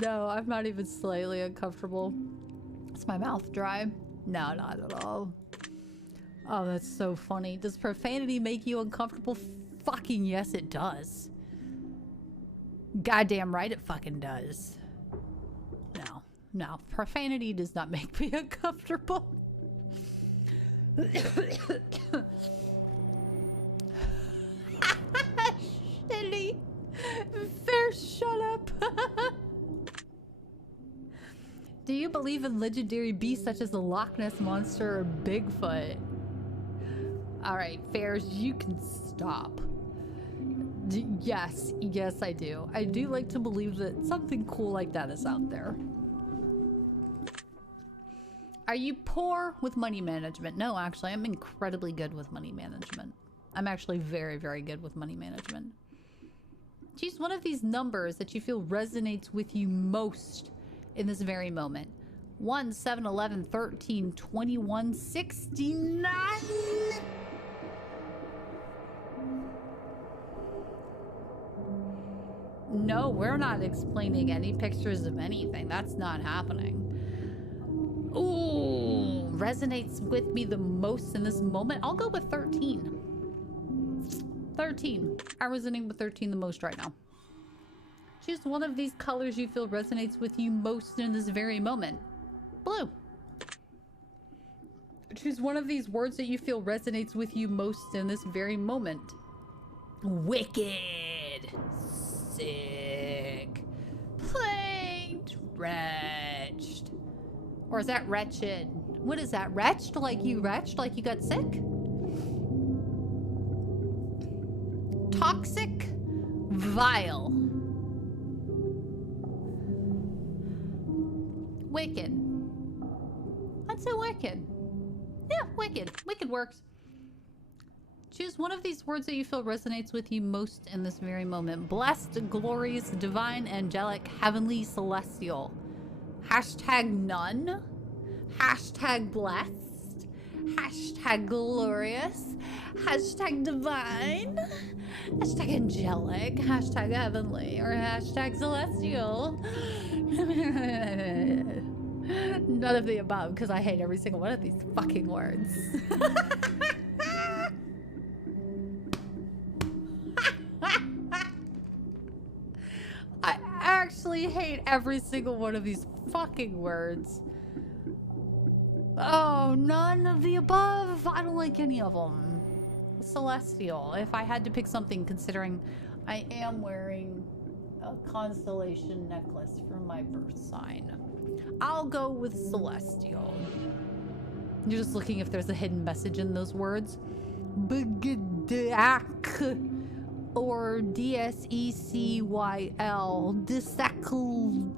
No, I'm not even slightly uncomfortable. Is my mouth dry? No, not at all. Oh, that's so funny. Does profanity make you uncomfortable? Fucking yes, it does. Goddamn right it fucking does. No, no. Profanity does not make me uncomfortable. Shitty. Fair, shut up. Do you believe in legendary beasts such as the Loch Ness Monster or Bigfoot? Alright, Fairs, you can stop. Yes, yes I do. I do like to believe that something cool like that is out there. Are you poor with money management? No, actually, I'm incredibly good with money management. I'm actually very, very good with money management. Choose one of these numbers that you feel resonates with you most in this very moment. 1, 7, 11, 13, 21, 69. No, we're not explaining any pictures of anything. That's not happening. Ooh, resonates with me the most in this moment. I'll go with 13. 13. I'm resonating with 13 the most right now. Choose one of these colors you feel resonates with you most in this very moment. Blue. Choose one of these words that you feel resonates with you most in this very moment. Wicked. Sick. Plagued. Wretched. Or is that wretched? What is that? Wretched? Like you wretched? Like you got sick? Toxic. Vile. Wicked. I'd say wicked. Yeah, wicked. Wicked works. Choose one of these words that you feel resonates with you most in this very moment. Blessed, glorious, divine, angelic, heavenly, celestial. Hashtag none. Hashtag blessed. Hashtag glorious. Hashtag divine. Hashtag angelic. Hashtag heavenly. Or hashtag celestial. None of the above, because I hate every single one of these fucking words. I actually hate every single one of these fucking words. Oh, none of the above. I don't like any of them. Celestial. If I had to pick something, considering I am wearing a constellation necklace for my birth sign, I'll go with celestial. You're just looking if there's a hidden message in those words. Bgdak. Or D-S-E-C-Y-L. Disacle.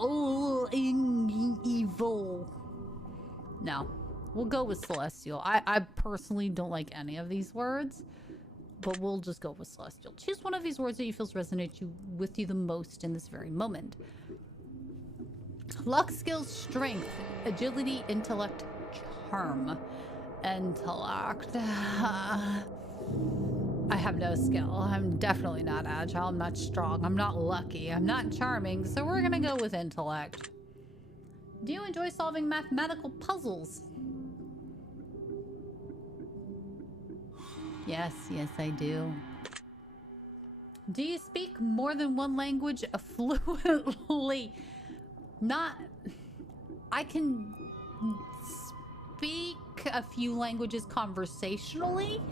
Oh, evil. No, we'll go with celestial. I personally don't like any of these words, but we'll just go with celestial. Choose one of these words that you feel resonates with you the most in this very moment. Luck, skills, strength, agility, intellect, charm. Intellect. I have no skill. I'm definitely not agile. I'm not strong. I'm not lucky. I'm not charming. So we're gonna go with intellect. Do you enjoy solving mathematical puzzles? Yes, yes, I do. Do you speak more than one language fluently? Not... I can speak a few languages conversationally.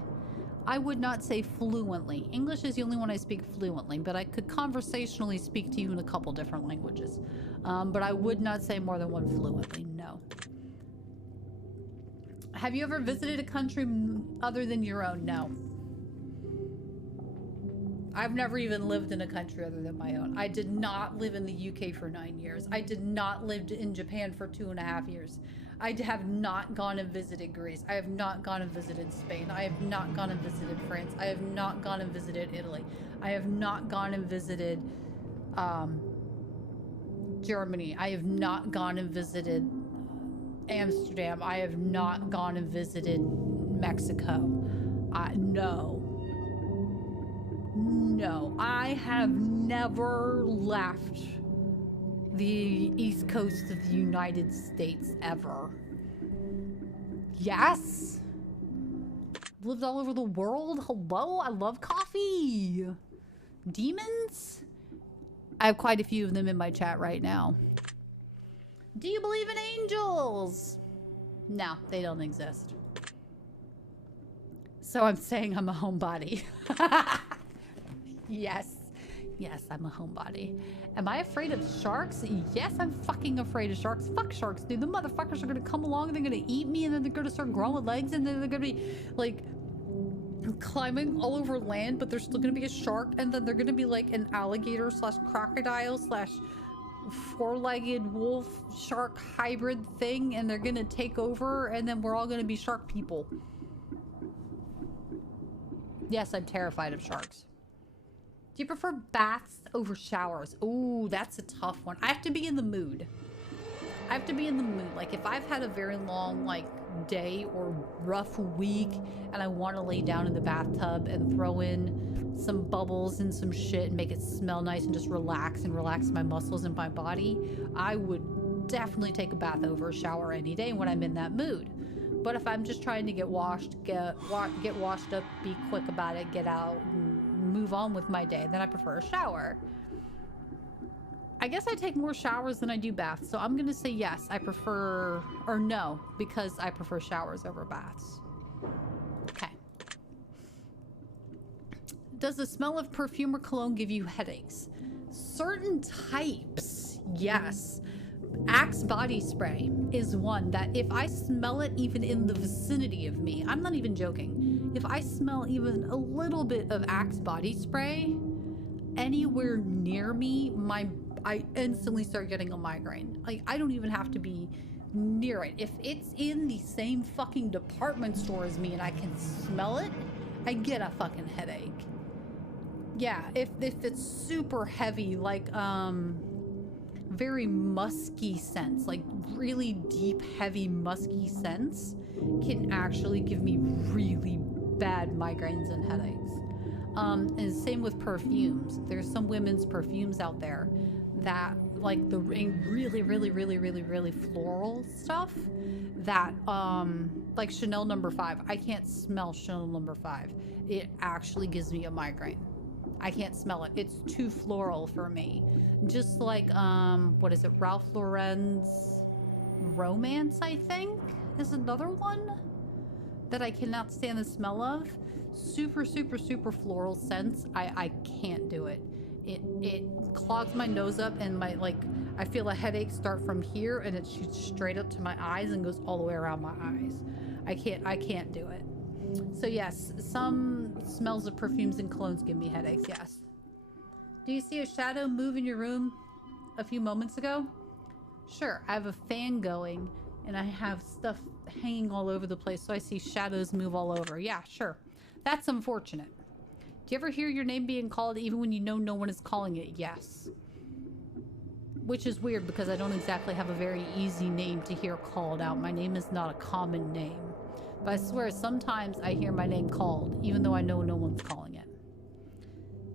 I would not say fluently. English is the only one I speak fluently, but I could conversationally speak to you in a couple different languages. But I would not say more than one fluently, no. Have you ever visited a country other than your own? No. I've never even lived in a country other than my own. I did not live in the UK for 9 years. I did not live in Japan for 2.5 years. I have not gone and visited Greece. I have not gone and visited Spain. I have not gone and visited France. I have not gone and visited Italy. I have not gone and visited Germany. I have not gone and visited Amsterdam. I have not gone and visited Mexico. No. No, I have never left the East Coast of the United States ever. Yes. Lived all over the world. Hello, I love coffee. Demons? I have quite a few of them in my chat right now. Do you believe in angels? No, they don't exist. So I'm saying I'm a homebody. Yes. Yes, I'm a homebody. Am I afraid of sharks? Yes, I'm fucking afraid of sharks. Fuck sharks, dude. The motherfuckers are gonna come along and they're gonna eat me and then they're gonna start growing legs and then they're gonna be like climbing all over land, but there's still gonna be a shark and then they're gonna be like an alligator slash crocodile slash four-legged wolf shark hybrid thing and they're gonna take over and then we're all gonna be shark people. Yes, I'm terrified of sharks. Do you prefer baths over showers? Ooh, that's a tough one. I have to be in the mood. I have to be in the mood. Like, if I've had a very long, like, day or rough week and I want to lay down in the bathtub and throw in some bubbles and some shit and make it smell nice and just relax my muscles and my body, I would definitely take a bath over a shower any day when I'm in that mood. But if I'm just trying to get washed, get washed up, be quick about it, get out, and move on with my day, then I prefer a shower. I guess I take more showers than I do baths, so I'm gonna say yes, I prefer, or no, because I prefer showers over baths. Okay. Does the smell of perfume or cologne give you headaches? Certain types, yes. Axe body spray is one that if I smell it even in the vicinity of me, I'm not even joking, if I smell even a little bit of Axe body spray anywhere near me, I instantly start getting a migraine. Like, I don't even have to be near it. If it's in the same fucking department store as me and I can smell it, I get a fucking headache. Yeah, if it's super heavy, like very musky scents, like really deep, heavy, musky scents can actually give me really bad migraines and headaches. And same with perfumes. There's some women's perfumes out there that, like the really, really, really, really, really floral stuff that, like Chanel No. 5. I can't smell Chanel No. 5. It actually gives me a migraine. I can't smell it. It's too floral for me. Just like, what is it? Ralph Lauren's Romance, I think, is another one that I cannot stand the smell of. Super, super, super floral scents. I can't do it. It clogs my nose up and my, like, I feel a headache start from here and it shoots straight up to my eyes and goes all the way around my eyes. I can't do it. So yes, some smells of perfumes and colognes give me headaches, yes. Do you see a shadow move in your room a few moments ago? Sure, I have a fan going and I have stuff hanging all over the place, so I see shadows move all over. Yeah, sure. That's unfortunate. Do you ever hear your name being called even when you know no one is calling it? Yes. Which is weird because I don't exactly have a very easy name to hear called out. My name is not a common name. But I swear, sometimes I hear my name called, even though I know no one's calling it.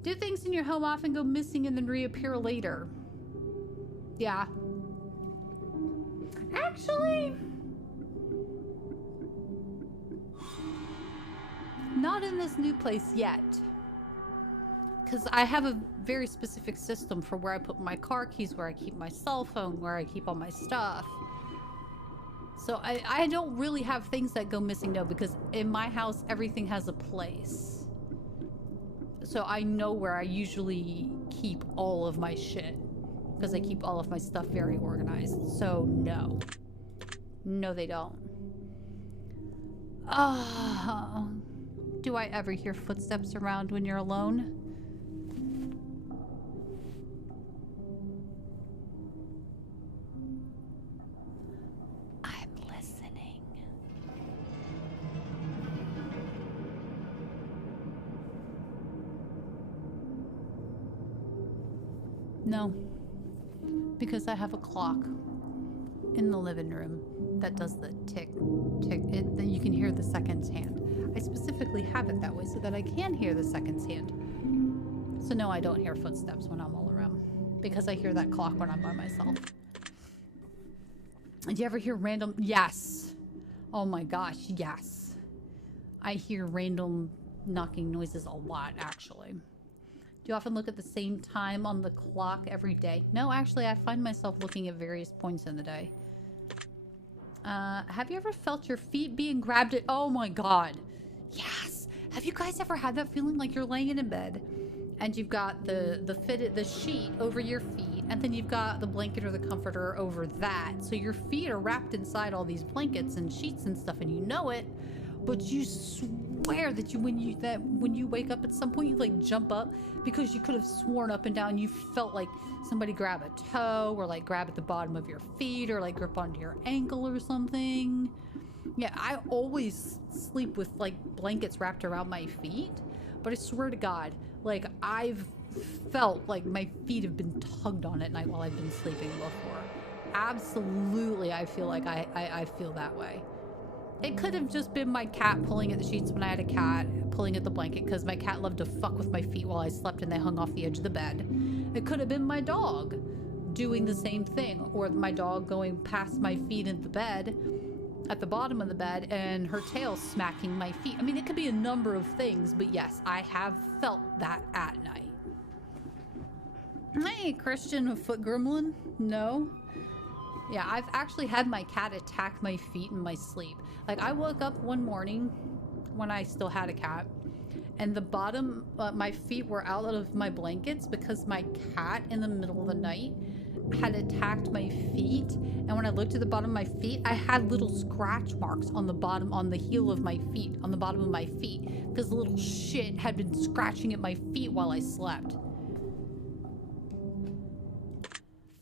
Do things in your home often go missing and then reappear later? Yeah. Actually, not in this new place yet. Because I have a very specific system for where I put my car keys, where I keep my cell phone, where I keep all my stuff. So I don't really have things that go missing, no, because in my house, everything has a place. So I know where I usually keep all of my shit. Because I keep all of my stuff very organized. So no. No, they don't. Do I ever hear footsteps around when you're alone? No, because I have a clock in the living room that does the tick, tick. Then you can hear the seconds hand. I specifically have it that way so that I can hear the seconds hand. So no, I don't hear footsteps when I'm all around because I hear that clock when I'm by myself. Do you ever hear random? Yes. Oh my gosh, yes. I hear random knocking noises a lot, actually. Do you often look at the same time on the clock every day? No, actually, I find myself looking at various points in the day. Have you ever felt your feet being grabbed at... Oh my god. Yes. Have you guys ever had that feeling like you're laying in bed and you've got the sheet over your feet and then you've got the blanket or the comforter over that. So your feet are wrapped inside all these blankets and sheets and stuff and you know it, but you swear that when you wake up at some point you like jump up because you could have sworn up and down you felt like somebody grab a toe or like grab at the bottom of your feet or like grip onto your ankle or something. Yeah, I always sleep with like blankets wrapped around my feet, but I swear to God, like I've felt like my feet have been tugged on at night while I've been sleeping before. Absolutely, I feel like I feel that way. It could have just been my cat pulling at the sheets when I had a cat, pulling at the blanket because my cat loved to fuck with my feet while I slept and they hung off the edge of the bed. It could have been my dog doing the same thing, or my dog going past my feet in the bed, at the bottom of the bed, and her tail smacking my feet. I mean, it could be a number of things, but yes, I have felt that at night. Hey, Christian Foot Gremlin? No? Yeah, I've actually had my cat attack my feet in my sleep. Like, I woke up one morning when I still had a cat, and the bottom, my feet were out of my blankets because my cat in the middle of the night had attacked my feet. And when I looked at the bottom of my feet, I had little scratch marks on the bottom, on the heel of my feet, on the bottom of my feet, because the little shit had been scratching at my feet while I slept.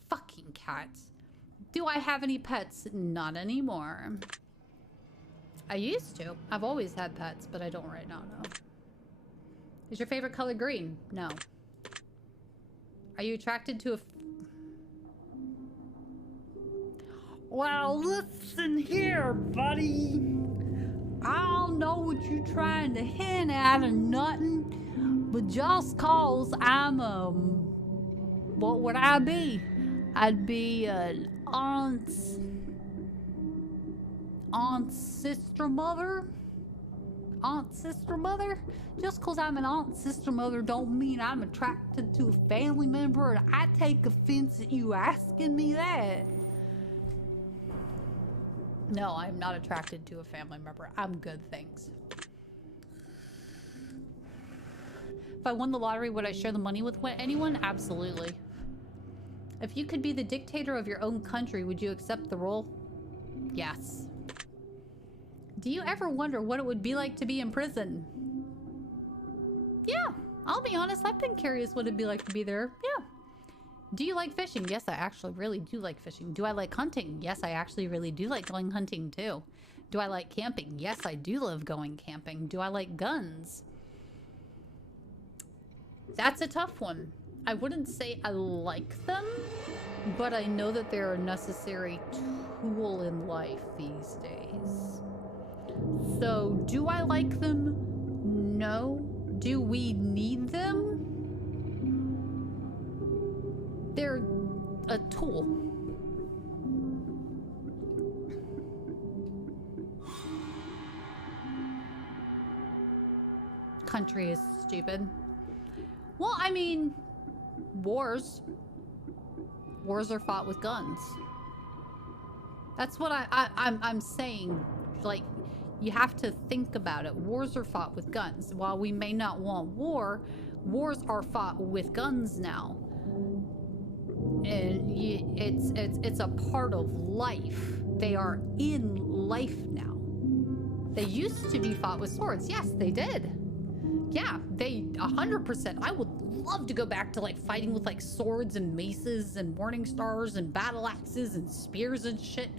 Fucking cats. Do I have any pets? Not anymore. I used to. I've always had pets, but I don't right now, no. Is your favorite color green? No. Are you attracted to a... Well, listen here, buddy. I don't know what you're trying to hint at or nothing, but just cause I'm a... What would I be? I'd be an aunt's sister mother? Aunt sister mother? Just cause I'm an aunt sister mother don't mean I'm attracted to a family member, and I take offense at you asking me that. No, I'm not attracted to a family member. I'm good, thanks. If I won the lottery, would I share the money with anyone? Absolutely. If you could be the dictator of your own country, would you accept the role? Yes. Do you ever wonder what it would be like to be in prison? Yeah, I'll be honest. I've been curious what it'd be like to be there. Yeah. Do you like fishing? Yes, I actually really do like fishing. Do I like hunting? Yes, I actually really do like going hunting too. Do I like camping? Yes, I do love going camping. Do I like guns? That's a tough one. I wouldn't say I like them, but I know that they're a necessary tool in life these days. So, do I like them? No. Do we need them? They're a tool. country is stupid. Well, I mean, wars are fought with guns. That's what I'm saying. Like, you have to think about it. Wars are fought with guns. While we may not want war, wars are fought with guns now. And it's a part of life. They are in life now. They used to be fought with swords. Yes, they did. Yeah, they 100%. I would love to go back to like fighting with like swords and maces and morning stars and battle axes and spears and shit.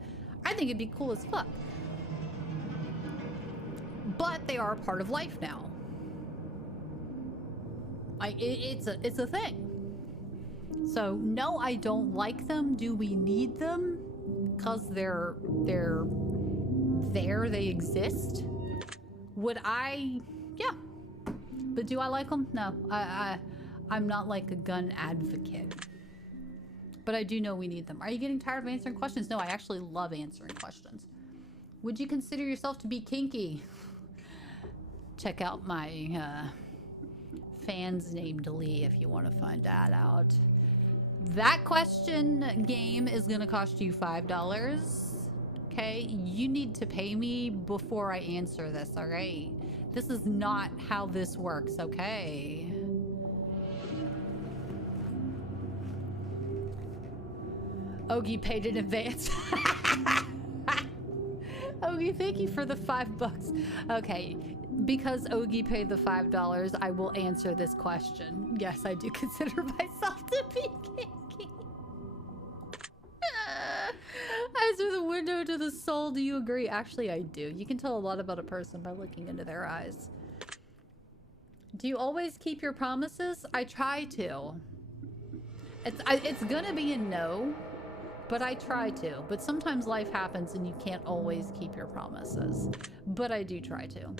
I think it'd be cool as fuck. But they are a part of life now. It's a thing. So no, I don't like them. Do we need them? Because they're there, they exist. Would I? Yeah. But do I like them? No, I'm not like a gun advocate. But I do know we need them. Are you getting tired of answering questions? No, I actually love answering questions. Would you consider yourself to be kinky? Check out my fans named Lee if you want to find that out. That question game is going to cost you $5. Okay? You need to pay me before I answer this, all right? This is not how this works, okay? Ogie paid in advance. Ogie, thank you for the $5. Okay, because Ogie paid the $5, I will answer this question. Yes, I do consider myself to be kinky. Eyes are the window to the soul. Do you agree? Actually, I do. You can tell a lot about a person by looking into their eyes. Do you always keep your promises? I try to. It's gonna be a no, but I try to. But sometimes life happens and you can't always keep your promises. But I do try to.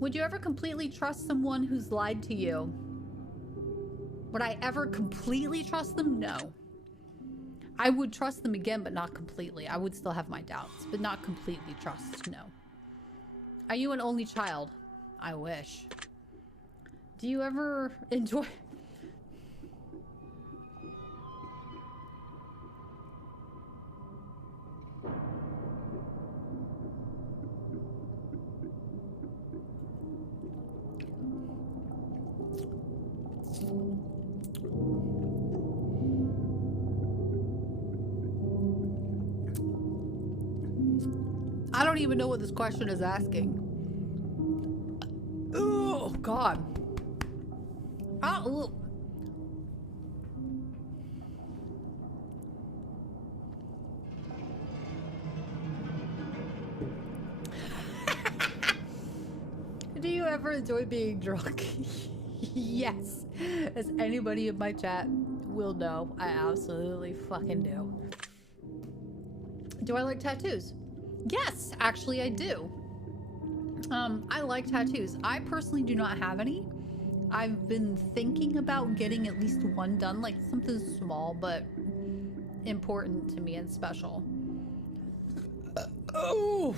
Would you ever completely trust someone who's lied to you? Would I ever completely trust them? No. I would trust them again, but not completely. I would still have my doubts, but not completely trust, no. Are you an only child? I wish. Do you ever enjoy... I don't even know what this question is asking. Oh, God. Oh, do you ever enjoy being drunk? Yes. As anybody in my chat will know, I absolutely fucking do. Do I like tattoos? Yes, actually I do. I like tattoos. I personally do not have any. I've been thinking about getting at least one done, like something small but important to me and special. Oh,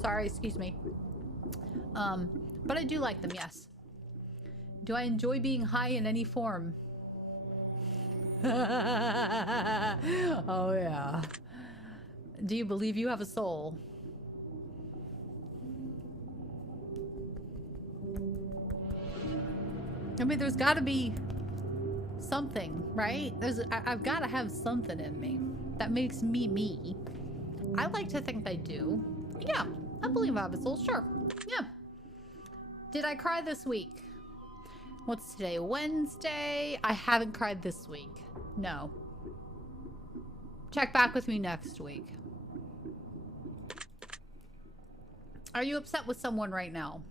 sorry, excuse me. But I do like them, yes. Do I enjoy being high in any form? Oh yeah. Do you believe you have a soul? I mean, there's got to be something, right? I've got to have something in me that makes me me. I like to think I do. Yeah, I believe I have a soul, sure. Yeah. Did I cry this week? What's today? Wednesday? I haven't cried this week. No. Check back with me next week. Are you upset with someone right now?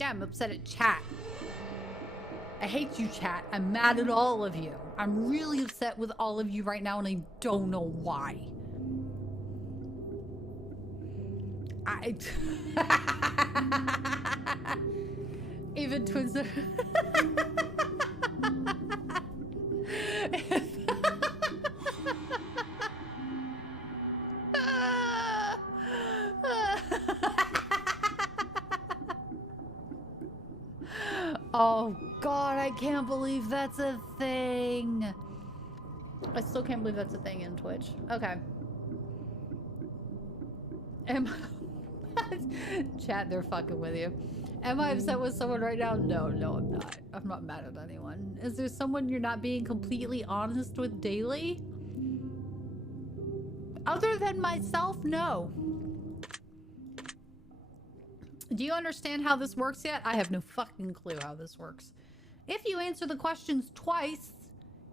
Yeah, I'm upset at chat. I hate you, chat. I'm mad at all of you. I'm really upset with all of you right now, and I don't know why. Even twins are... Oh, God, I can't believe that's a thing. I still can't believe that's a thing in Twitch. Okay. Chat, they're fucking with you. Am I upset with someone right now? No, I'm not. I'm not mad at anyone. Is there someone you're not being completely honest with daily? Other than myself, no. Do you understand how this works yet? I have no fucking clue how this works. If you answer the questions twice,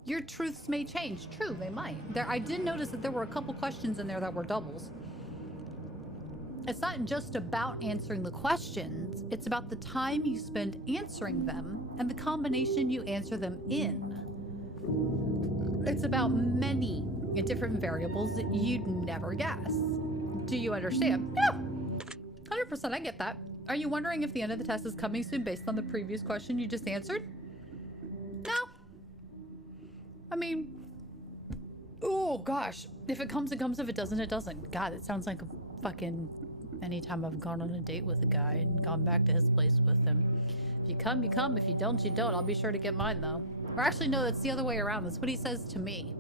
your truths may change. True, they might. I did notice that there were a couple questions in there that were doubles. It's not just about answering the questions. It's about the time you spend answering them and the combination you answer them in. It's about many different variables that you'd never guess. Do you understand? Yeah, 100%, I get that. Are you wondering if the end of the test is coming soon based on the previous question you just answered? No. I mean, oh gosh. If it comes, it comes. If it doesn't, it doesn't. God, it sounds like a fucking... Anytime I've gone on a date with a guy and gone back to his place with him. If you come, you come. If you don't, you don't. I'll be sure to get mine, though. Or actually, no, that's the other way around. That's what he says to me.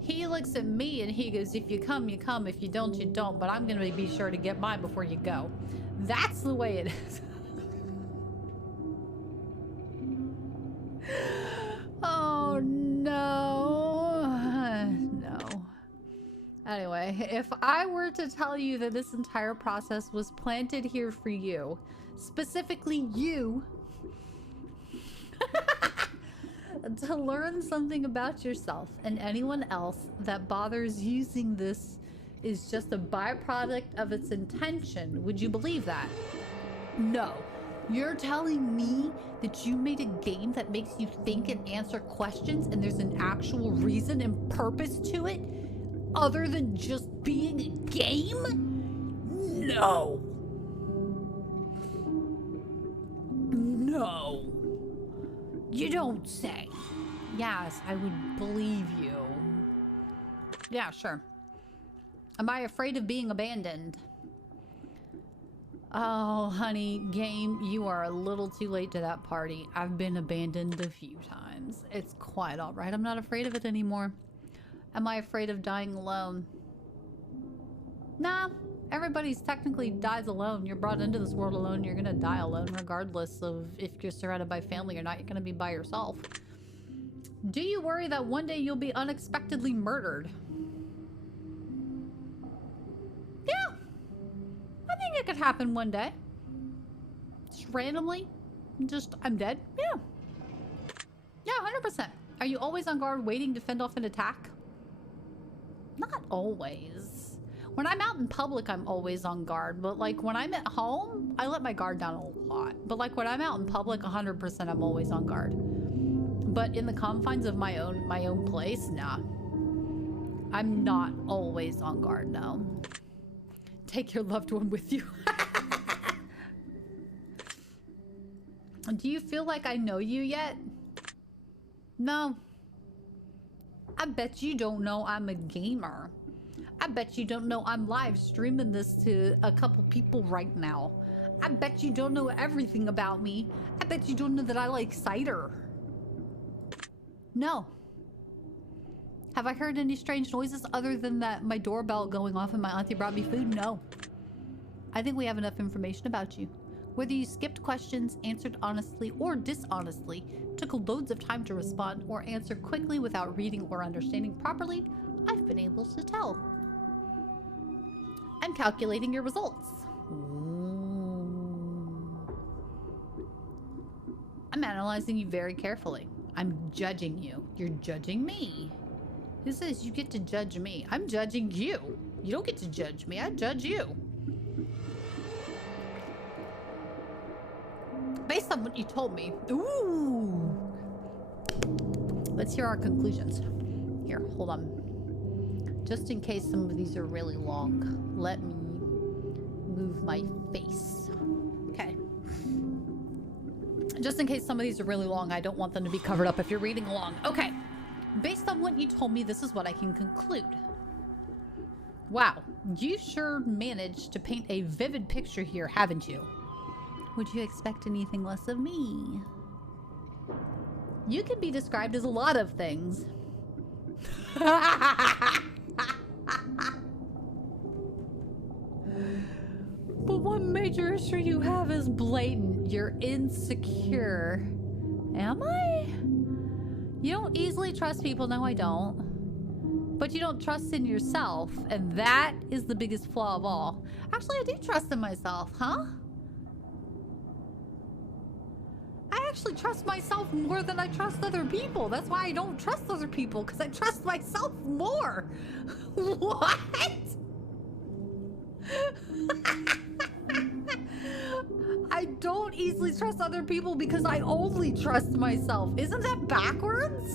He looks at me and he goes, if you come, you come. If you don't, you don't. But I'm going to be sure to get mine before you go. That's the way it is. Oh, no. No. Anyway, if I were to tell you that this entire process was planted here for you, specifically you, to learn something about yourself, and anyone else that bothers using this is just a byproduct of its intention, would you believe that? No. You're telling me that you made a game that makes you think and answer questions and there's an actual reason and purpose to it? Other than just being a game? No. No. You don't say. Yes, I would believe you. Yeah, sure. Am I afraid of being abandoned? Oh, honey, game, you are a little too late to that party. I've been abandoned a few times. It's quite all right. I'm not afraid of it anymore. Am I afraid of dying alone? Nah, everybody's technically dies alone. You're brought into this world alone. You're gonna die alone regardless of if you're surrounded by family or not. You're gonna be by yourself. Do you worry that one day you'll be unexpectedly murdered? Yeah. I think it could happen one day. Just randomly. Just, I'm dead. Yeah. Yeah, 100%. Are you always on guard waiting to fend off an attack? Not always. When I'm out in public, I'm always on guard. But like when I'm at home, I let my guard down a lot. But like when I'm out in public, 100% I'm always on guard. But in the confines of my own place, nah. I'm not always on guard, no. Take your loved one with you. Do you feel like I know you yet? No. I bet you don't know I'm a gamer. I bet you don't know I'm live streaming this to a couple people right now. I bet you don't know everything about me. I bet you don't know that I like cider. No. Have I heard any strange noises other than that my doorbell going off and my auntie brought me food? No. I think we have enough information about you. Whether you skipped questions, answered honestly or dishonestly, took loads of time to respond, or answer quickly without reading or understanding properly, I've been able to tell. I'm calculating your results. Ooh. I'm analyzing you very carefully. I'm judging you. You're judging me. Who says you get to judge me? I'm judging you. You don't get to judge me. I judge you. Based on what you told me. Ooh. Let's hear our conclusions. Here, hold on. Just in case some of these are really long, let me move my face. Okay. Just in case some of these are really long, I don't want them to be covered up if you're reading along. Okay. Based on what you told me, this is what I can conclude. Wow, you sure managed to paint a vivid picture here, haven't you? Would you expect anything less of me? You can be described as a lot of things. But one major issue you have is blatant. You're insecure. Am I? You don't easily trust people. No, I don't. But you don't trust in yourself. And that is the biggest flaw of all. Actually, I do trust in myself, huh? I actually trust myself more than I trust other people. That's why I don't trust other people, because I trust myself more. What? I don't easily trust other people because I only trust myself. Isn't that backwards?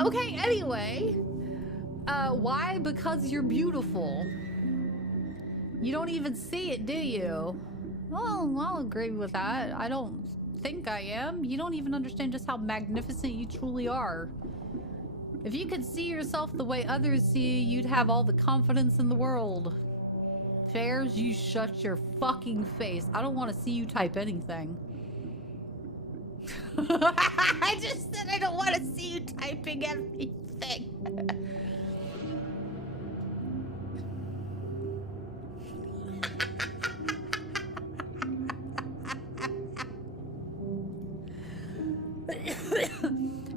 Okay, anyway. Why? Because you're beautiful. You don't even see it, do you? Well, I'll agree with that. I don't think I am. You don't even understand just how magnificent you truly are. If you could see yourself the way others see you, you'd have all the confidence in the world. Fairs, you shut your fucking face. I don't want to see you type anything. I just said I don't want to see you typing anything.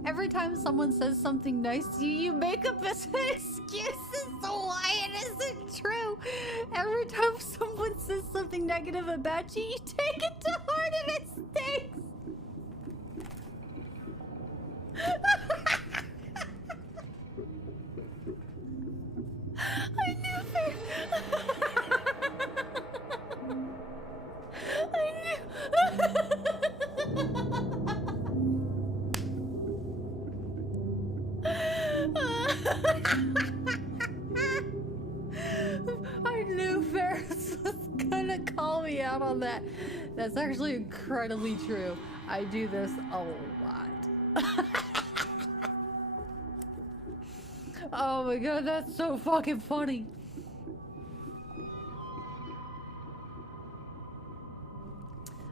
Every time someone says something nice to you, you make up an excuse as to why it isn't true. Every time someone says something negative about you, you take it to heart and it stinks. I knew it. I knew. I knew Ferris was gonna call me out on that. That's actually incredibly true. I do this a lot. Oh my god, that's so fucking funny.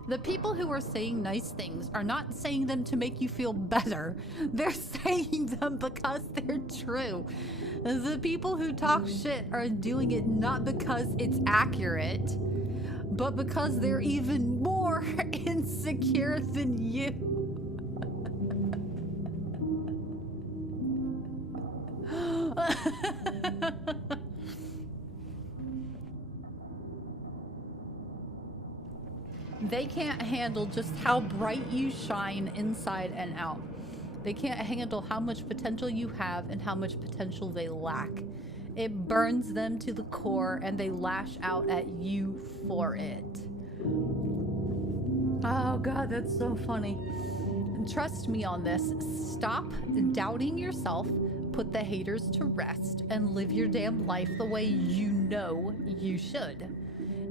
The people who are saying nice things are not saying them to make you feel better. They're saying them because they're true. The people who talk shit are doing it not because it's accurate, but because they're even more insecure than you. They can't handle just how bright you shine inside and out. They can't handle how much potential you have and how much potential they lack. It burns them to the core and they lash out at you for it. Oh god, that's so funny. Trust me on this. Stop doubting yourself, put the haters to rest, and live your damn life the way you know you should.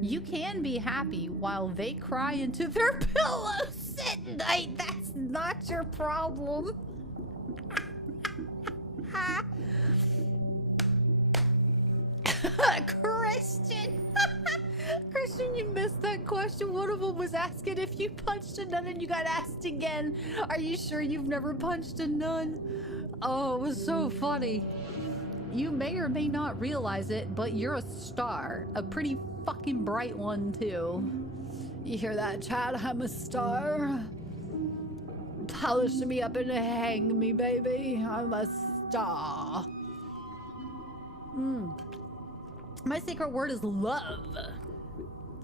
You can be happy while they cry into their pillows at night. That's not your problem. Christian. Christian, you missed that question. One of them was asking if you punched a nun and you got asked again. Are you sure you've never punched a nun? Oh, it was so funny. You may or may not realize it, but you're a star. A pretty fucking bright one, too. You hear that, Chad? I'm a star. Polish me up and hang me, baby. I'm a star. My secret word is love.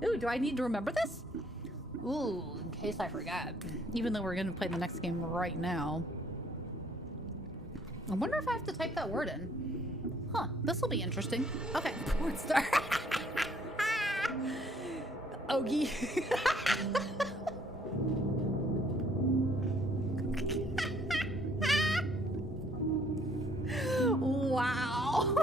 Ooh, do I need to remember this? Ooh, in case I forgot. Even though we're gonna play the next game right now. I wonder if I have to type that word in. Huh, this will be interesting. Okay, porn star. Ogie. Wow.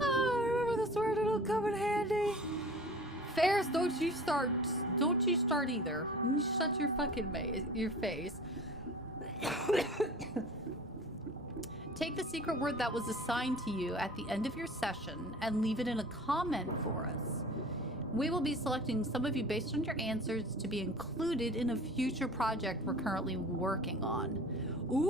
Oh, remember this word, it'll come in handy. Ferris, don't you start either. You shut your fucking your face. Take the secret word that was assigned to you at the end of your session and leave it in a comment for us. We will be selecting some of you based on your answers to be included in a future project we're currently working on. Ooh.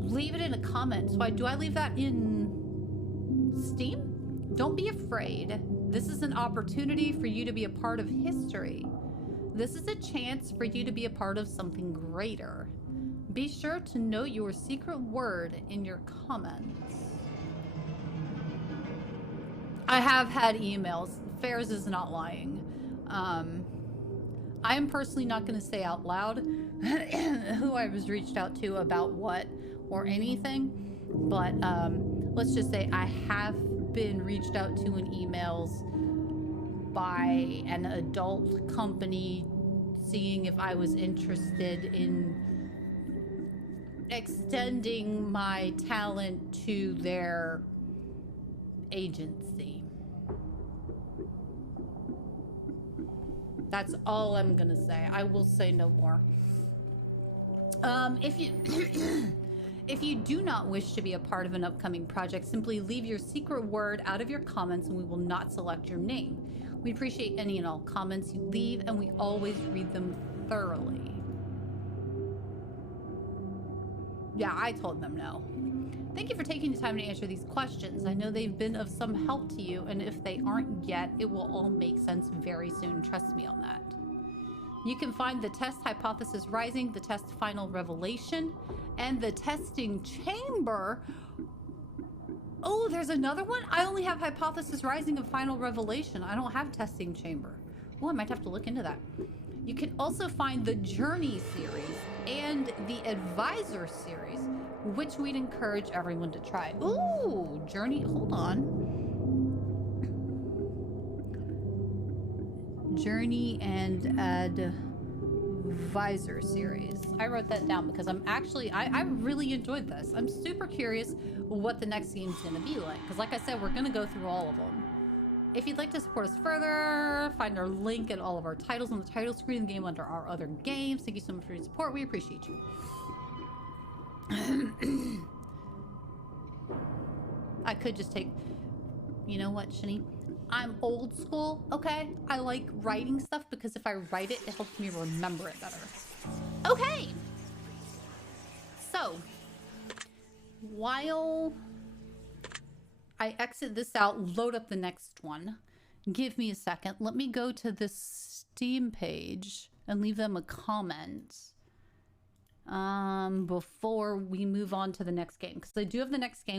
Leave it in a comment. So do I leave that in Steam? Don't be afraid. This is an opportunity for you to be a part of history. This is a chance for you to be a part of something greater. Be sure to note your secret word in your comments. I have had emails. Fairs is not lying. I am personally not going to say out loud who I was reached out to about what or anything, but let's just say I have been reached out to in emails by an adult company seeing if I was interested in extending my talent to their agency. That's all I'm gonna say. I will say no more. If you if you do not wish to be a part of an upcoming project, simply leave your secret word out of your comments and we will not select your name. We appreciate any and all comments you leave, and we always read them thoroughly. Yeah, I told them no. Thank you for taking the time to answer these questions. I know they've been of some help to you, and if they aren't yet, it will all make sense very soon. Trust me on that. You can find the test Hypothesis Rising, the test Final Revelation, and the testing chamber. Oh, there's another one? I only have Hypothesis Rising and Final Revelation. I don't have testing chamber. Oh, I might have to look into that. You can also find the Journey series and the Advisor series, which we'd encourage everyone to try. Ooh, Journey, hold on. Journey and Advisor series. I wrote that down because I'm actually, I really enjoyed this. I'm super curious what the next game's gonna be like. Because like I said, we're gonna go through all of them. If you'd like to support us further, find our link and all of our titles on the title screen of the game under our other games. Thank you so much for your support. We appreciate you. I could just take... You know what, Shani? I'm old school, okay? I like writing stuff because if I write it, it helps me remember it better. Okay! So, while I exit this out, load up the next one. Give me a second. Let me go to the Steam page and leave them a comment before we move on to the next game. Because I do have the next game.